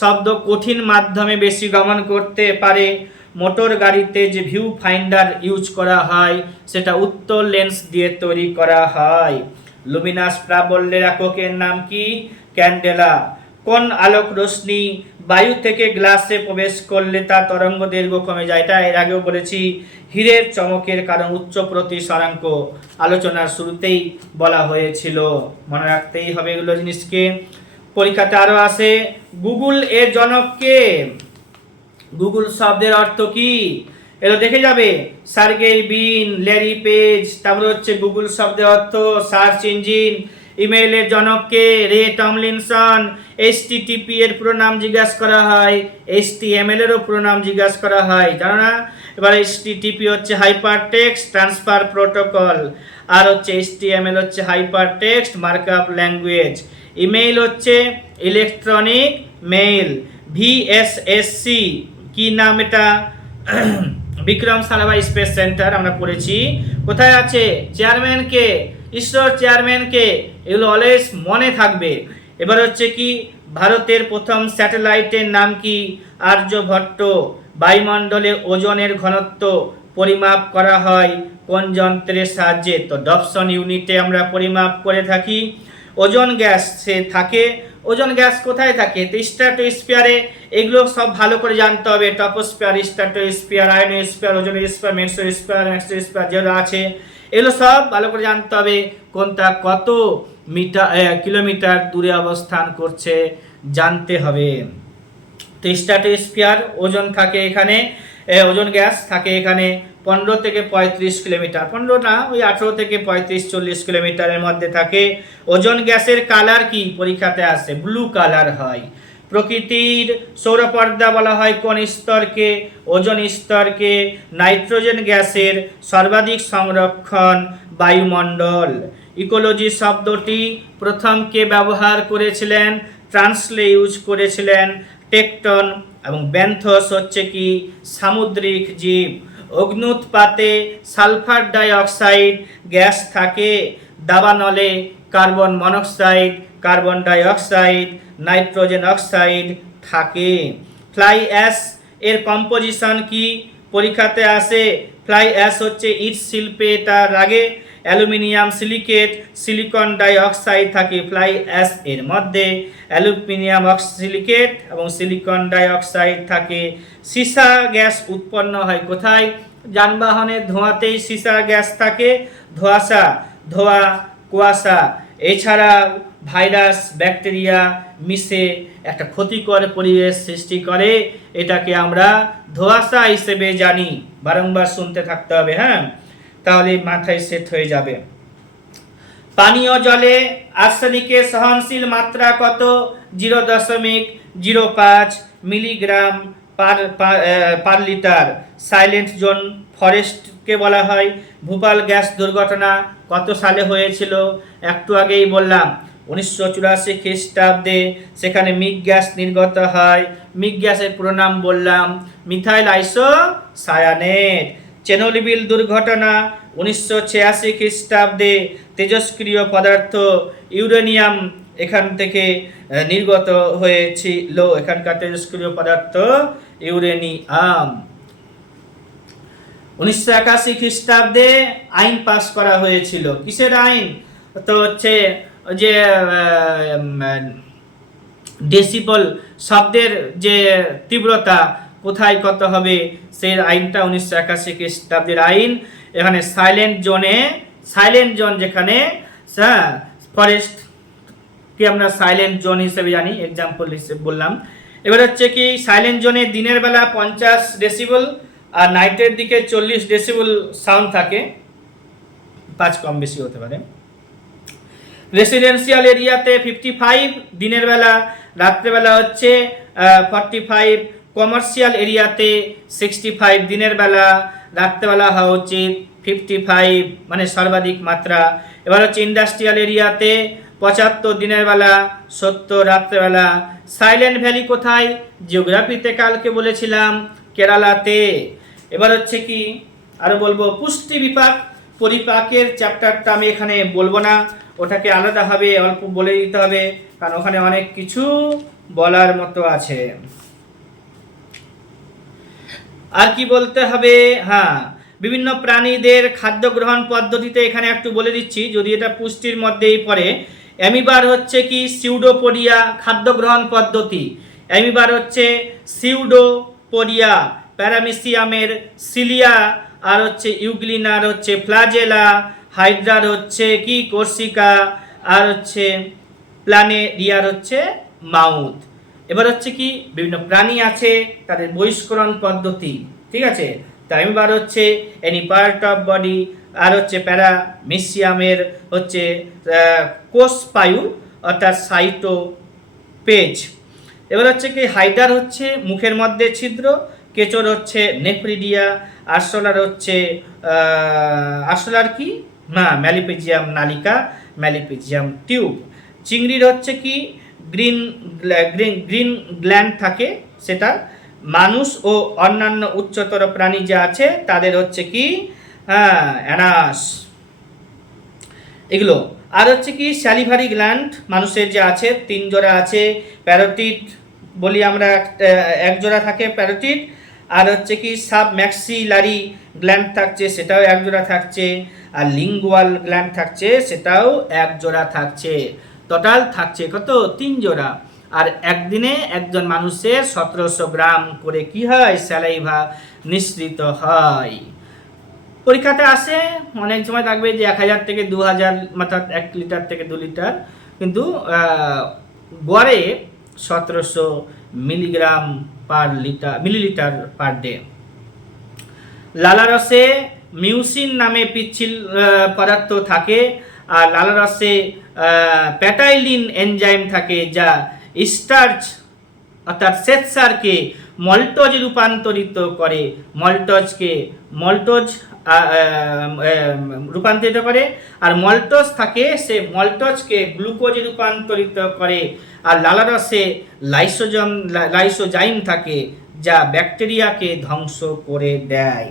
শব্দ কঠিন মাধ্যমে বেশি গমন করতে পারে। মোটর গাড়িতে যে ভিউ ফাইন্ডার ইউজ করা হয় সেটা উত্তল লেন্স দিয়ে তৈরি করা হয়। লুমিনাস প্রাবল্যের এককের নাম কি? ক্যান্ডেলা। কোন আলোক রশ্মি বায়ু থেকে গ্লাসে প্রবেশ করলে তার তরঙ্গ দৈর্ঘ্য কমে যায়? এটা এর আগেও বলেছি। হীরের চমকের কারণ উচ্চ প্রতিসরাঙ্ক, আলোচনার শুরুতেই বলা হয়েছিল। মনে রাখতেই হবে এগুলো জিনিসকে। পরীক্ষাতে আরো আসে, গুগল এর জনক কে? গুগল শব্দের অর্থ কি? এগুলো দেখে যাবে। সার্গেই বিন, ল্যারি পেজ, তারপরে হচ্ছে গুগল শব্দের অর্থ, search engine, ইমেইলের জনককে, Ray Tomlinson, HTTP এর পুরো নাম জিজ্ঞাসা করা হয়, এইচটিএমএল এরও পুরো নাম জিজ্ঞাসা করা হয়, জানো না? এবার এইচটিটিপি হচ্ছে হাইপার টেক্সট ট্রান্সফার প্রোটোকল, আর হচ্ছে এইচটিএমএল হচ্ছে hyper text markup language, email হচ্ছে ইলেকট্রনিক মেইল, ভিএসএসসি কি নাম এটা? বিক্রম সারাভাই স্পেস সেন্টার আমরা পড়েছি। কোথায় আছে? চেয়ারম্যান কে? ইসরোর চেয়ারম্যান কে? এগুলো অলওয়েজ মনে থাকবে। এবার হচ্ছে কি, ভারতের প্রথম স্যাটেলাইটের নাম কি? আর্যভট্ট। বায়ুমণ্ডলে ওজনের ঘনত্ব পরিমাপ করা হয় কোন যন্ত্রের সাহায্যে? তো ডপসন ইউনিটে আমরা পরিমাপ করে থাকি। ওজোন গ্যাস সে থাকে, ওজোন গ্যাস কোথায় থাকে? তো স্ট্র্যাটোস্ফিয়ারে। এগুলো সব ভালো করে জানতে হবে, troposphere, stratosphere, ionosphere, ozonosphere, mesosphere যেগুলো আছে, এগুলো সব ভালো করে জানতে হবে। কোনটা কত কিলোমিটার দূরে অবস্থান করছে জানতে হবে। তো স্ট্র্যাটোস্ফিয়ার, ওজোন থাকে এখানে, ওজোন গ্যাস থাকে এখানে 15 থেকে 35 কিলোমিটার, 15 না, ওই 18 থেকে 35-40 কিলোমিটারের মধ্যে থাকে। ওজোন গ্যাসের কালার কি? পরীক্ষাতে আসে, ব্লু কালার হয়। প্রকৃতির সৌরপর্দা বলা হয় কোন স্তরকে? ওজোন স্তরকে। নাইট্রোজেন গ্যাসের সর্বাধিক সংরক্ষণ বায়ুমণ্ডল। ইকোলজি শব্দটি প্রথম কে ব্যবহার করেছিলেন? ট্রান্সলে ইউজ করেছিলেন টেকটন, এবং ব্যান্থস হচ্ছে কি? সামুদ্রিক জীব। অগ্নুৎপাতে সালফার ডাই অক্সাইড গ্যাস থাকে, দাবানলে carbon monoxide, carbon die oxide, nitrogen oxide থাকে। ফ্লাই অ্যাশ এর কম্পোজিশন কি? পরীক্ষাতে আসে। ফ্লাই অ্যাশ হচ্ছে ইট শিল্পে তার আগে aluminium silicate, silicon die oxide থাকে ফ্লাই অ্যাশ এর মধ্যে। অ্যালুমিনিয়াম সিলিকেট এবং সিলিকন ডাই অক্সাইড থাকে। সীসা গ্যাস উৎপন্ন হয় কোথায়? যানবাহনের ধোঁয়াতেই সীসা গ্যাস থাকে, ধোঁয়াশা, ধোঁয়া, কুয়াশা। এছাড়া ভাইরাস, ব্যাকটেরিয়া মিশে একটা ক্ষতিকর পরিবেশ সৃষ্টি করে, এটাকে আমরা ধোঁয়াশা হিসেবে জানি। বারংবার শুনতে থাকতে হবে, হ্যাঁ, তাহলে মাথায় সেট হয়ে যাবে। পানীয় জলে আর্সেনিকের সহনশীল মাত্রা কত? 0.05 milligram per litre. Silent zone ফরেস্টকে বলা হয়। ভোপাল গ্যাস দুর্ঘটনা কত সালে হয়েছিল? একটু আগেই বললাম, 1984 খ্রিস্টাব্দে। সেখানে মিগ গ্যাস নির্গত হয়। মিগ গ্যাসের পুরো নাম বললাম, মিথাইল আইসোসায়ানেট। চেরনোবিল দুর্ঘটনা 1986 খ্রিস্টাব্দে। তেজস্ক্রিয় পদার্থ ইউরেনিয়াম এখান থেকে নির্গত হয়েছিল, এখানকার তেজস্ক্রিয় পদার্থ ইউরেনিয়াম। 1981 খ্রিস্টাব্দে আইন পাস করা হয়েছিল। কিসের আইন? তো হচ্ছে যে ডেসিবল শব্দের যে তীব্রতা কোথায় কত হবে, সেই আইনটা 1981 খ্রিস্টাব্দের আইন। এখানে সাইলেন্ট জোন যেখানে ফরেস্ট কে আমরা সাইলেন্ট জোন হিসেবে জানি, এক্সাম্পল হিসেবে বললাম। এবার হচ্ছে কি, সাইলেন্ট জোনে দিনের বেলা 50 ডেসিবল আর নাইটের দিকে 40 ডেসিবল সাউন্ড থাকে, 5 কম বেশি হতে পারে। রেসিডেন্সিয়াল এরিয়াতে 55 দিনের বেলা, রাত্রেবেলা হচ্ছে 45। কমার্শিয়াল এরিয়াতে 65 দিনের বেলা, রাত্রেবেলা হওয়া উচিত 55, মানে সর্বাধিক মাত্রা। এবার হচ্ছে ইন্ডাস্ট্রিয়াল এরিয়াতে 75 দিনের বেলা, 70 রাত্রেবেলা। সাইলেন্ট ভ্যালি কোথায়? জিওগ্রাফিতে কালকে বলেছিলাম, কেরালাতে। এবার হচ্ছে কি আরো বলবো, পুষ্টি বিপাক পরিপাকের চ্যাপ্টারটা আমি এখানে বলবো না, ওটাকে আলাদাভাবে অল্প বলে দিতে হবে, কারণ ওখানে অনেক কিছু বলার মতো আছে। আর কি বলতে হবে? হ্যাঁ, বিভিন্ন প্রাণীদের খাদ্য গ্রহণ পদ্ধতিতে এখানে একটু বলে দিচ্ছি, যদি এটা পুষ্টির মধ্যেই পড়ে। অ্যামিবার হচ্ছে কি? সিউডোপোডিয়া খাদ্য গ্রহণ পদ্ধতি। অ্যামিবার হচ্ছে সিউডোপোডিয়া, প্যারামিসিয়ামের সিলিয়া, আর হচ্ছে ইউগ্লিনার হচ্ছে ফ্লাজেলা, হাইড্রার হচ্ছে কি? কোর্সিকা, আর হচ্ছে প্ল্যানেরিয়ার হচ্ছে মাউথ। এবার হচ্ছে কি, বিভিন্ন প্রাণী আছে, তাদের বহিষ্করণ পদ্ধতি, ঠিক আছে? থাইমিবার হচ্ছে এনি পার্ট অফ বডি, আর হচ্ছে প্যারামিসিয়ামের হচ্ছে কোষ পায়ু অর্থাৎ সাইটোপেজ। এবার হচ্ছে কি হাইডার হচ্ছে মুখের মধ্যে ছিদ্র, কেচোর হচ্ছে নেফ্রিডিয়া, আরশোলার হচ্ছে আরশোলার কি না ম্যালিপিজিয়াম নালিকা, ম্যালিপিজিয়াম টিউব। চিংড়ির হচ্ছে কি গ্রিন গ্রিন গ্ল্যান্ড থাকে সেটা। মানুষ ও অন্যান্য উচ্চতর প্রাণী যা আছে তাদের হচ্ছে কি অ্যানাস এগুলো। আর হচ্ছে কি স্যালিভারি গ্ল্যান্ড মানুষের যে আছে 3 জোড়া আছে, প্যারোটিড বলি আমরা, এক জোড়া থাকে প্যারোটিড। আর হচ্ছে কি সাব ম্যাক্সিলারি গ্ল্যান্ড থাকছে, সেটাও এক জোড়া থাকছে। আর লিঙ্গুয়াল গ্ল্যান্ড থাকছে, সেটাও এক জোড়া থাকছে। টোটাল থাকছে কত 3 জোড়া। আর একদিনে একজন মানুষের 1700 গ্রাম করে কি হয় স্যালাইভা নিঃসৃত হয়। পরীক্ষাতে আসে অনেক সময় থাকবে যে 1000 থেকে 2000 অর্থাৎ 1 লিটার থেকে 2 লিটার, কিন্তু গড়ে 1700 milligram per litre millilitre per day. লালারসে মিউসিন নামে পিচ্ছিল পদার্থ থাকে, আর লালারসে প্যাটাইলিন এনজাইম থাকে যা স্টার্চ অর্থাৎ শ্বেতসারকে মল্টোজে রূপান্তরিত করে, মল্টোজ রূপান্তরিত করে। আর মল্টোজ থাকে, সে মল্টোজকে গ্লুকোজে রূপান্তরিত করে। আর লালারসে লাইসোজাইম থাকে যা ব্যাকটেরিয়াকে ধ্বংস করে দেয়।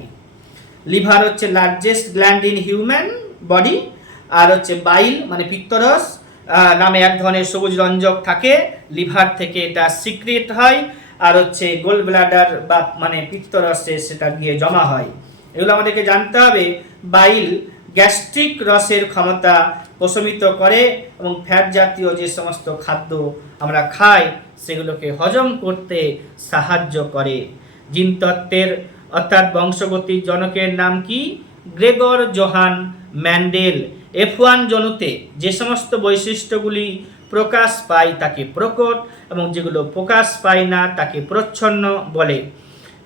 লিভার হচ্ছে largest gland in human body. আর হচ্ছে বাইল মানে পিত্তরস নামে এক ধরনের সবুজ রঞ্জক থাকে, লিভার থেকে এটা সিক্রেট হয়। আর হচ্ছে গোল ব্লাডার বা মানে পিত্তরসে সেটা গিয়ে জমা হয়। এগুলো আমাদেরকে জানতে হবে। বাইল গ্যাস্ট্রিক রসের ক্ষমতা প্রশমিত করে এবং ফ্যাট জাতীয় যে সমস্ত খাদ্য আমরা খাই সেগুলোকে হজম করতে সাহায্য করে। জিনতত্ত্বের অর্থাৎ বংশগতির জনকের নাম কি? Gregor Johann Mendel. F1 জনুতে যে সমস্ত বৈশিষ্ট্যগুলি প্রকাশ পায় তাকে প্রকট, এবং যেগুলো প্রকাশ পায় না তাকে প্রচ্ছন্ন বলে।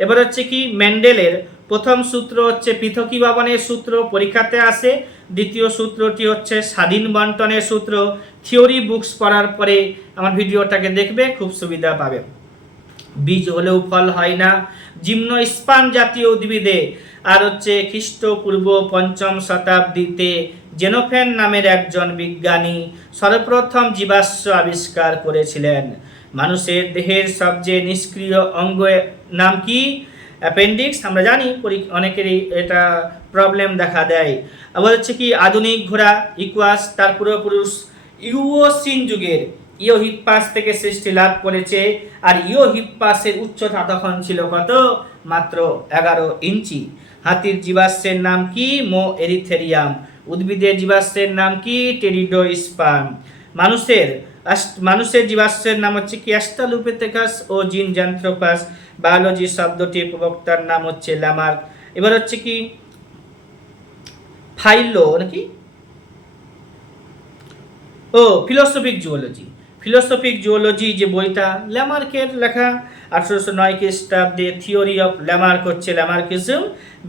এবার হচ্ছে কি ম্যান্ডেলের প্রথম সূত্র হচ্ছে পৃথকীভবনের সূত্র, পরীক্ষাতে আসে। দ্বিতীয় সূত্রটি হচ্ছে স্বাধীন বন্টনের সূত্র। থিওরি বুকস পড়ার পরে আমার ভিডিওটাকে দেখবে, খুব সুবিধা পাবে। বীজ হলেও ফল হয় না জিমনোস্পার্ম জাতীয় উদ্ভিদে। আর হচ্ছে খ্রিস্টপূর্ব 5ম শতাব্দীতে জেনোফেন নামের একজন বিজ্ঞানী সর্বপ্রথম জীবাশ্ম আবিষ্কার করেছিলেন। মানুষের দেহের সবচেয়ে নিষ্ক্রিয় অঙ্গের নাম কি? অ্যাপেন্ডিক্স। আমরা জানি অনেকেরই এটা প্রবলেম দেখা দেয়। আবার হচ্ছে কি আধুনিক ঘোড়া ইকুয়াস তার পূর্বপুরুষ ইউওসিন যুগের ইওহিপ্পাস থেকে সৃষ্টি লাভ করেছে। আর ইওহিপ্পাসের উচ্চতা তখন ছিল কত? মাত্র 11 ইঞ্চি। হাতির জীবাশ্মের নাম কি? মো এরিথেরিয়াম। উদ্ভিদের জীবাশ্মের নাম কি? টেরিডোস্পার্ম। মানুষের জীবাশ্মের নাম হচ্ছে কি? অ্যাস্ট্রালোপিথেকাস ও জিনজান্থ্রোপাস। বায়োলজি শব্দটির প্রবক্তার নাম হচ্ছে ল্যামার্ক। এবার হচ্ছে কি ফাইলো নাকি ফিলোসফিক জুওলজি যে বইটা ল্যামার্কের লেখা 1809 খ্রিস্টাব্দে। থিওরি অফ ল্যামার্ক হচ্ছে ল্যামার্কিজম।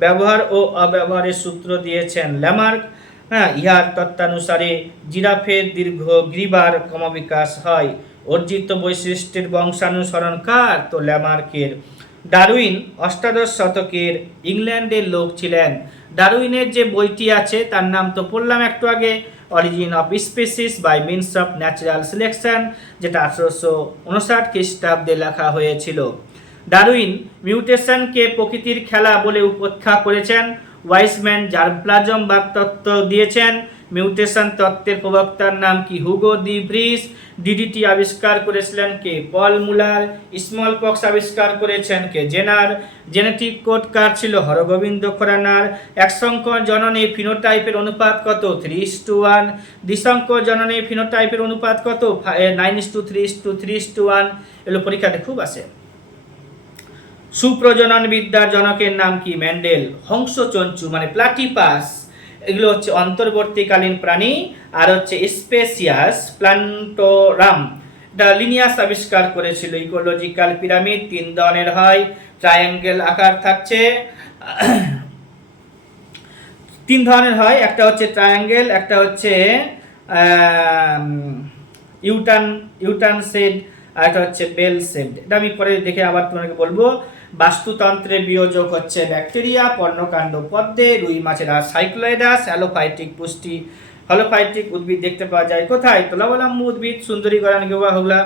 ব্যবহার ও অব্যবহারের সূত্র দিয়েছেন ল্যামার্ক। ইহার তত্ত্বানুসারে জিরাফের দীর্ঘ গ্রীবার ক্রমবিকাশ হয়। অর্জিত বৈশিষ্ট্যের বংশানুসরণ কার? তো ল্যামার্কের। ডারউইন 18 শতকের ইংল্যান্ডের লোক ছিলেন। ডারউইনের যে বইটি আছে তার নাম তো পড়লাম একটু আগে, origin of species by means of natural selection, যেটা 1859 খ্রিস্টাব্দে লেখা হয়েছিল। ডারউইন মিউটেশনকে প্রকৃতির খেলা বলে উপেক্ষা করেছেন। ওয়াইসম্যান জার্মপ্লাজম বাদ তত্ত্ব দিয়েছেন। মিউটেশন তত্ত্বের প্রবক্তার নাম কি? হুগো দি ভ্রিস। ডিডিটি আবিষ্কার করেছিলেন কে? পল মুলার। স্মল পক্স আবিষ্কার করেছেন কে? জেনার। জেনেটিক কোড কার ছিল? হরগোবিন্দ খোরানার। একসংখ্য জননী ফিনোটাইপের অনুপাত কত? 3:1। দ্বিসংখ্য জননী ফিনোটাইপের অনুপাত কত? 9:3:3:1। এগুলো পরীক্ষাতে খুব আসে। সুপ্রজনন বিদ্যার জনকের নাম কি? ম্যান্ডেল। হংসচঞ্চু মানে প্লাটিপাস, এগুলো হচ্ছে অন্তর্বর্তীকালীন প্রাণী। আর হচ্ছে স্পেসিয়াস প্লান্টোরাম, এটা লিনিয়াস আবিষ্কার করেছিল। ইকোলজিক্যাল পিরামিড 3 ধরনের হয়, ট্রায়াঙ্গেল আকার থাকছে। তিন ধরনের হয়, একটা হচ্ছে ট্রায়াঙ্গেল, একটা হচ্ছে ইউটার্ন ইউটার্ন শেড, আর একটা হচ্ছে বেল শেড। এটা আমি পরে দেখে আবার তোমাকে বলবো। বাস্তুতন্ত্রে বিয়োজক হচ্ছে ব্যাকটেরিয়া, পর্ণকাণ্ড পদ্মে, রুই মাছেরা সাইক্লোয়েডাস, হ্যালোফাইটিক পুষ্টি হ্যালোফাইটিক উদ্ভিদ দেখতে পাওয়া যায় কোথায়? তুলাবলম্ব উদ্ভিদ, সুন্দরী গরান গেওয়া হোগলা,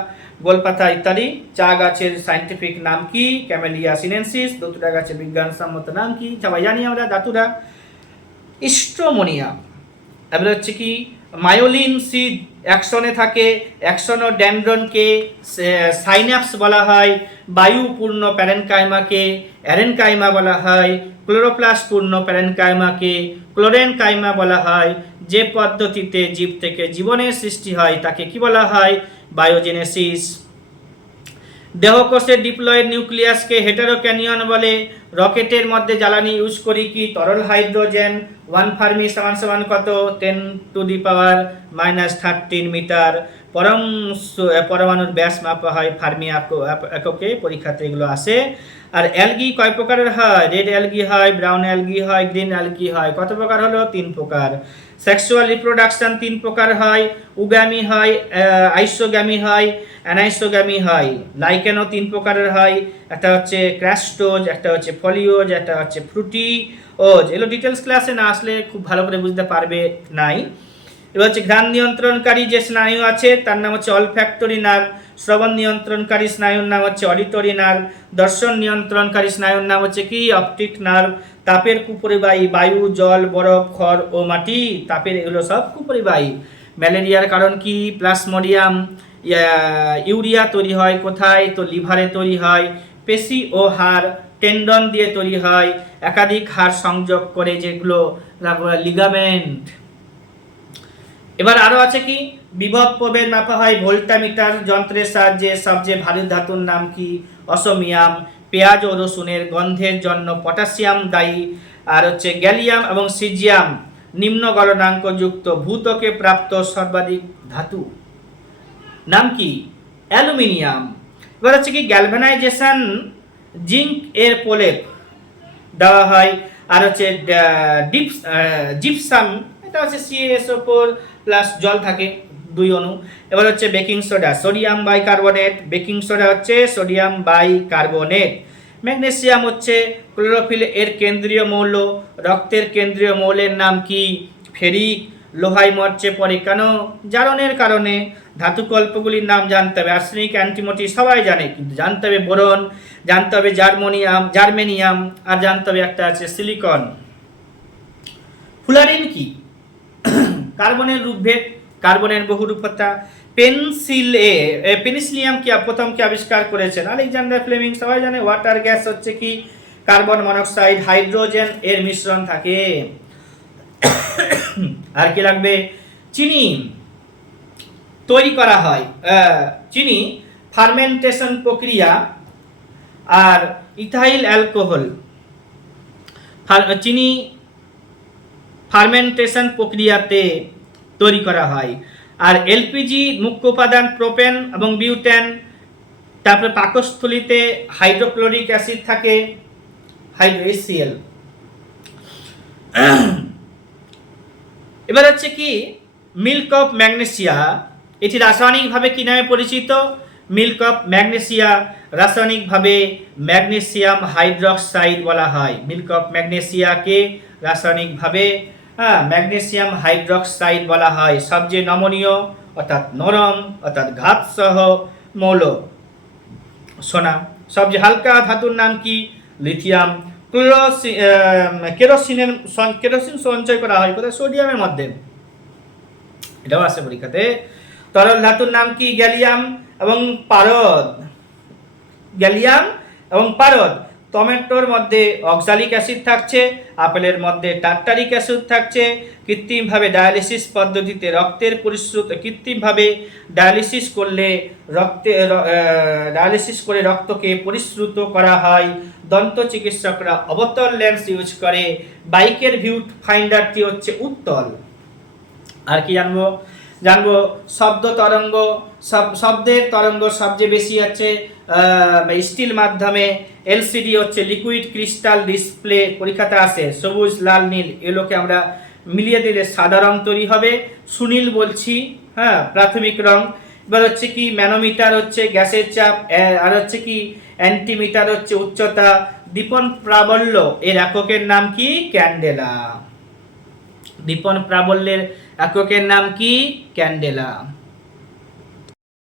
গোলপাতা ইত্যাদি। চা গাছের সাইন্টিফিক নাম কি? Camellia sinensis. দতুরা গাছের বিজ্ঞানসম্মত নাম কি? সবাই জানি আমরা, দাতুরা। স্ট্রোমোনিয়াম, এবার হচ্ছে কি মায়োলিন সিড অ্যাকশনে থাকে, অ্যাকশনোডেন্ড্রনকে সাইন্যাপস বলা হয়, বায়ুপূর্ণ প্যারেনকাইমাকে অ্যারেনকাইমা বলা হয়, ক্লোরোপ্লাস্ট পূর্ণ প্যারেনকাইমাকে ক্লোরেনকাইমা বলা হয়। যে পদ্ধতিতে জীব থেকে জীবনের সৃষ্টি হয় তাকে কি বলা হয়? বায়োজেনেসিস। দেহকোষের ডিপ্লয়েড নিউক্লিয়াসকে হেটেরোক্যানিয়ন বলে। রকেটের মধ্যে জ্বালানি ইউজ করি কি? তরল হাইড্রোজেন। 1 ফার্মি সমান সমান কত? 10⁻⁻13 মিটার। পরমাণুর ব্যাস মাপা হয় ফার্মি এককে, পরীক্ষাতে এগুলো আসে। আর অ্যালগি কয় প্রকারের হয়? রেড অ্যালগি হয়, ব্রাউন অ্যালগি হয়, গ্রিন অ্যালগি হয়। কত প্রকার হলো? 3 প্রকার। সেক্সুয়াল রিপ্রোডাকশন 3 প্রকার হয়, উগামি হয়, আইসোগামি হয়, অ্যানাইসোগামি হয়। লাইকেনও 3 প্রকারের হয়, একটা হচ্ছে ক্র্যাস্টোজ, একটা হচ্ছে ফলিওজ, একটা হচ্ছে ফ্রুটিওজ। এগুলো ডিটেলস ক্লাসে না আসলে খুব ভালো করে বুঝতে পারবে নাই। এবার হচ্ছে ঘ্রাণ নিয়ন্ত্রণকারী যে স্নায়ু আছে তার নাম হচ্ছে অলফ্যাক্টরি নার্ভ। শ্রবণ নিয়ন্ত্রণকারী স্নায়ুর নাম হচ্ছে অডিটরি নার্ভ। দর্শন নিয়ন্ত্রণকারী স্নায়ুর নাম হচ্ছে কি? Optic nerve. তাপের কুপরিবাহী বায়ু, জল, বরফ, খড় ও মাটি। তাপের এগুলো সব কুপরিবাহী। ম্যালেরিয়ার কারণ কি? প্লাসমোডিয়াম। ইউরিয়া তৈরি হয় কোথায়? তো লিভারে তৈরি হয়। পেশি ও হাড় টেন্ডন দিয়ে তৈরি হয়, একাধিক হাড় সংযোগ করে, যেগুলো লিগামেন্ট। এবার আরো আছে কি? বিভব প্রভেদ মাপা হয় ভোল্টামিটার যন্ত্রের সাহায্যে। সবচেয়ে ভারী ধাতুর নাম কি? অসমিয়াম। পেঁয়াজ ও রসুনের গন্ধের জন্য পটাশিয়াম দায়ী। আর হচ্ছে গ্যালিয়াম এবং সিজিয়াম নিম্ন গলনাঙ্ক যুক্ত ভূত্বকে প্রাপ্ত সর্বাধিক ধাতু। নাম কি? অ্যালুমিনিয়াম। এবার হচ্ছে কি গ্যালভানাইজেশন জিঙ্ক এর প্রলেপ দেওয়া হয়। আর হচ্ছে জিপসাম, এটা হচ্ছে CaSO4 প্লাস জল থাকে 2 অণু। এবার হচ্ছে baking soda, sodium bicarbonate. Baking soda হচ্ছে সোডিয়াম বাইকার্বনেট। ম্যাগনেসিয়াম হচ্ছে ক্লোরোফিল এর কেন্দ্রীয় মৌল। রক্তের কেন্দ্রীয় মৌলের নাম কি? ফেরিক। লোহাই মরচে পড়ে কেন? জারণের কারণে। ধাতুকল্পগুলির নাম জানতে হবে। আর্সেনিক, অ্যান্টিমনি সবাই জানে, কিন্তু জানতে হবে বোরন, জানতে হবে জার্মেনিয়াম, আর জানতে হবে একটা আছে সিলিকন। ফুলারিন কি? কার্বনের রূপভেদ, কার্বনের বহুরূপতা। পেনিসিলিয়াম কি প্রথম কি আবিষ্কার করেছেন? আলেকজান্ডার ফ্লেমিং, সবাই জানে। ওয়াটার গ্যাস হচ্ছে কি? কার্বন মনোক্সাইড হাইড্রোজেন এর মিশ্রণ থাকে। আর কি লাগবে? চিনি তৈরি করা হয়, চিনি ফার্মেন্টেশন প্রক্রিয়া। আর ইথাইল অ্যালকোহল, চিনি ফার্মেন্টেশন প্রক্রিয়াতে তৈরি করা হয়। আর এলপিজি মুখ্য উপাদান প্রোপেন এবং বিউটেন। তারপরে পাকস্থলীতে হাইড্রোক্লোরিক অ্যাসিড থাকে, HCl। এবার হচ্ছে কি মিল্ক অফ ম্যাগনেসিয়া, এটি রাসায়নিকভাবে কি নামে পরিচিত? মিল্ক অফ ম্যাগনেসিয়া রাসায়নিকভাবে ম্যাগনেসিয়াম হাইড্রক্সাইড বলা হয়। মিল্ক অফ ম্যাগনেসিয়াকে রাসায়নিকভাবে ম্যাগনেসিয়াম হাইড্রক্সাইড বলা হয়। সবচেয়ে নমনীয় অর্থাৎ নরম অর্থাৎ ঘাতসহ মৌল সোনা। সবচেয়ে হালকা ধাতুর নাম কি? লিথিয়াম। কেরোসিন সঞ্চয় করা হয় কোথায়? সোডিয়ামের মধ্যে, এটাও আসে পরীক্ষাতে। তরল ধাতুর নাম কি? গ্যালিয়াম এবং পারদ। গ্যালিয়াম এবং পারদ। টমেটোর মধ্যে অক্সালিক অ্যাসিড থাকছে, আপেলের মধ্যে টার্টারিক অ্যাসিড থাকছে। কৃত্রিমভাবে ডায়ালিসিস পদ্ধতিতে রক্তের পরিশ্রুত, কৃত্রিমভাবে ডায়ালিসিস করে রক্তকে পরিশ্রুত করা হয়। দন্ত চিকিৎসকরা অবতল লেন্স ইউজ করে। বাইকের ভিউ ফাইন্ডারটি হচ্ছে উত্তল। আর কি জানবো? জানবো শব্দ তরঙ্গ, শব্দের তরঙ্গ সবচেয়ে বেশি আছে স্টিল মাধ্যমে, এলসিডি হচ্ছে লিকুইড ক্রিস্টাল ডিসপ্লে, পরীক্ষাতে আসে সবুজ লাল নীল, এগুলোকে আমরা মিলিয়ে দিলে সাদা রং তৈরি হবে। সুনীল বলছি, হ্যাঁ প্রাথমিক রং। এবার হচ্ছে কি ম্যানোমিটার হচ্ছে গ্যাসের চাপ, আর হচ্ছে কি অ্যান্টিমিটার হচ্ছে উচ্চতা। দীপন প্রাবল্য এর এককের নাম কি? ক্যান্ডেলা। দীপন প্রাবল্যের এককের নাম কি? ক্যান্ডেলা।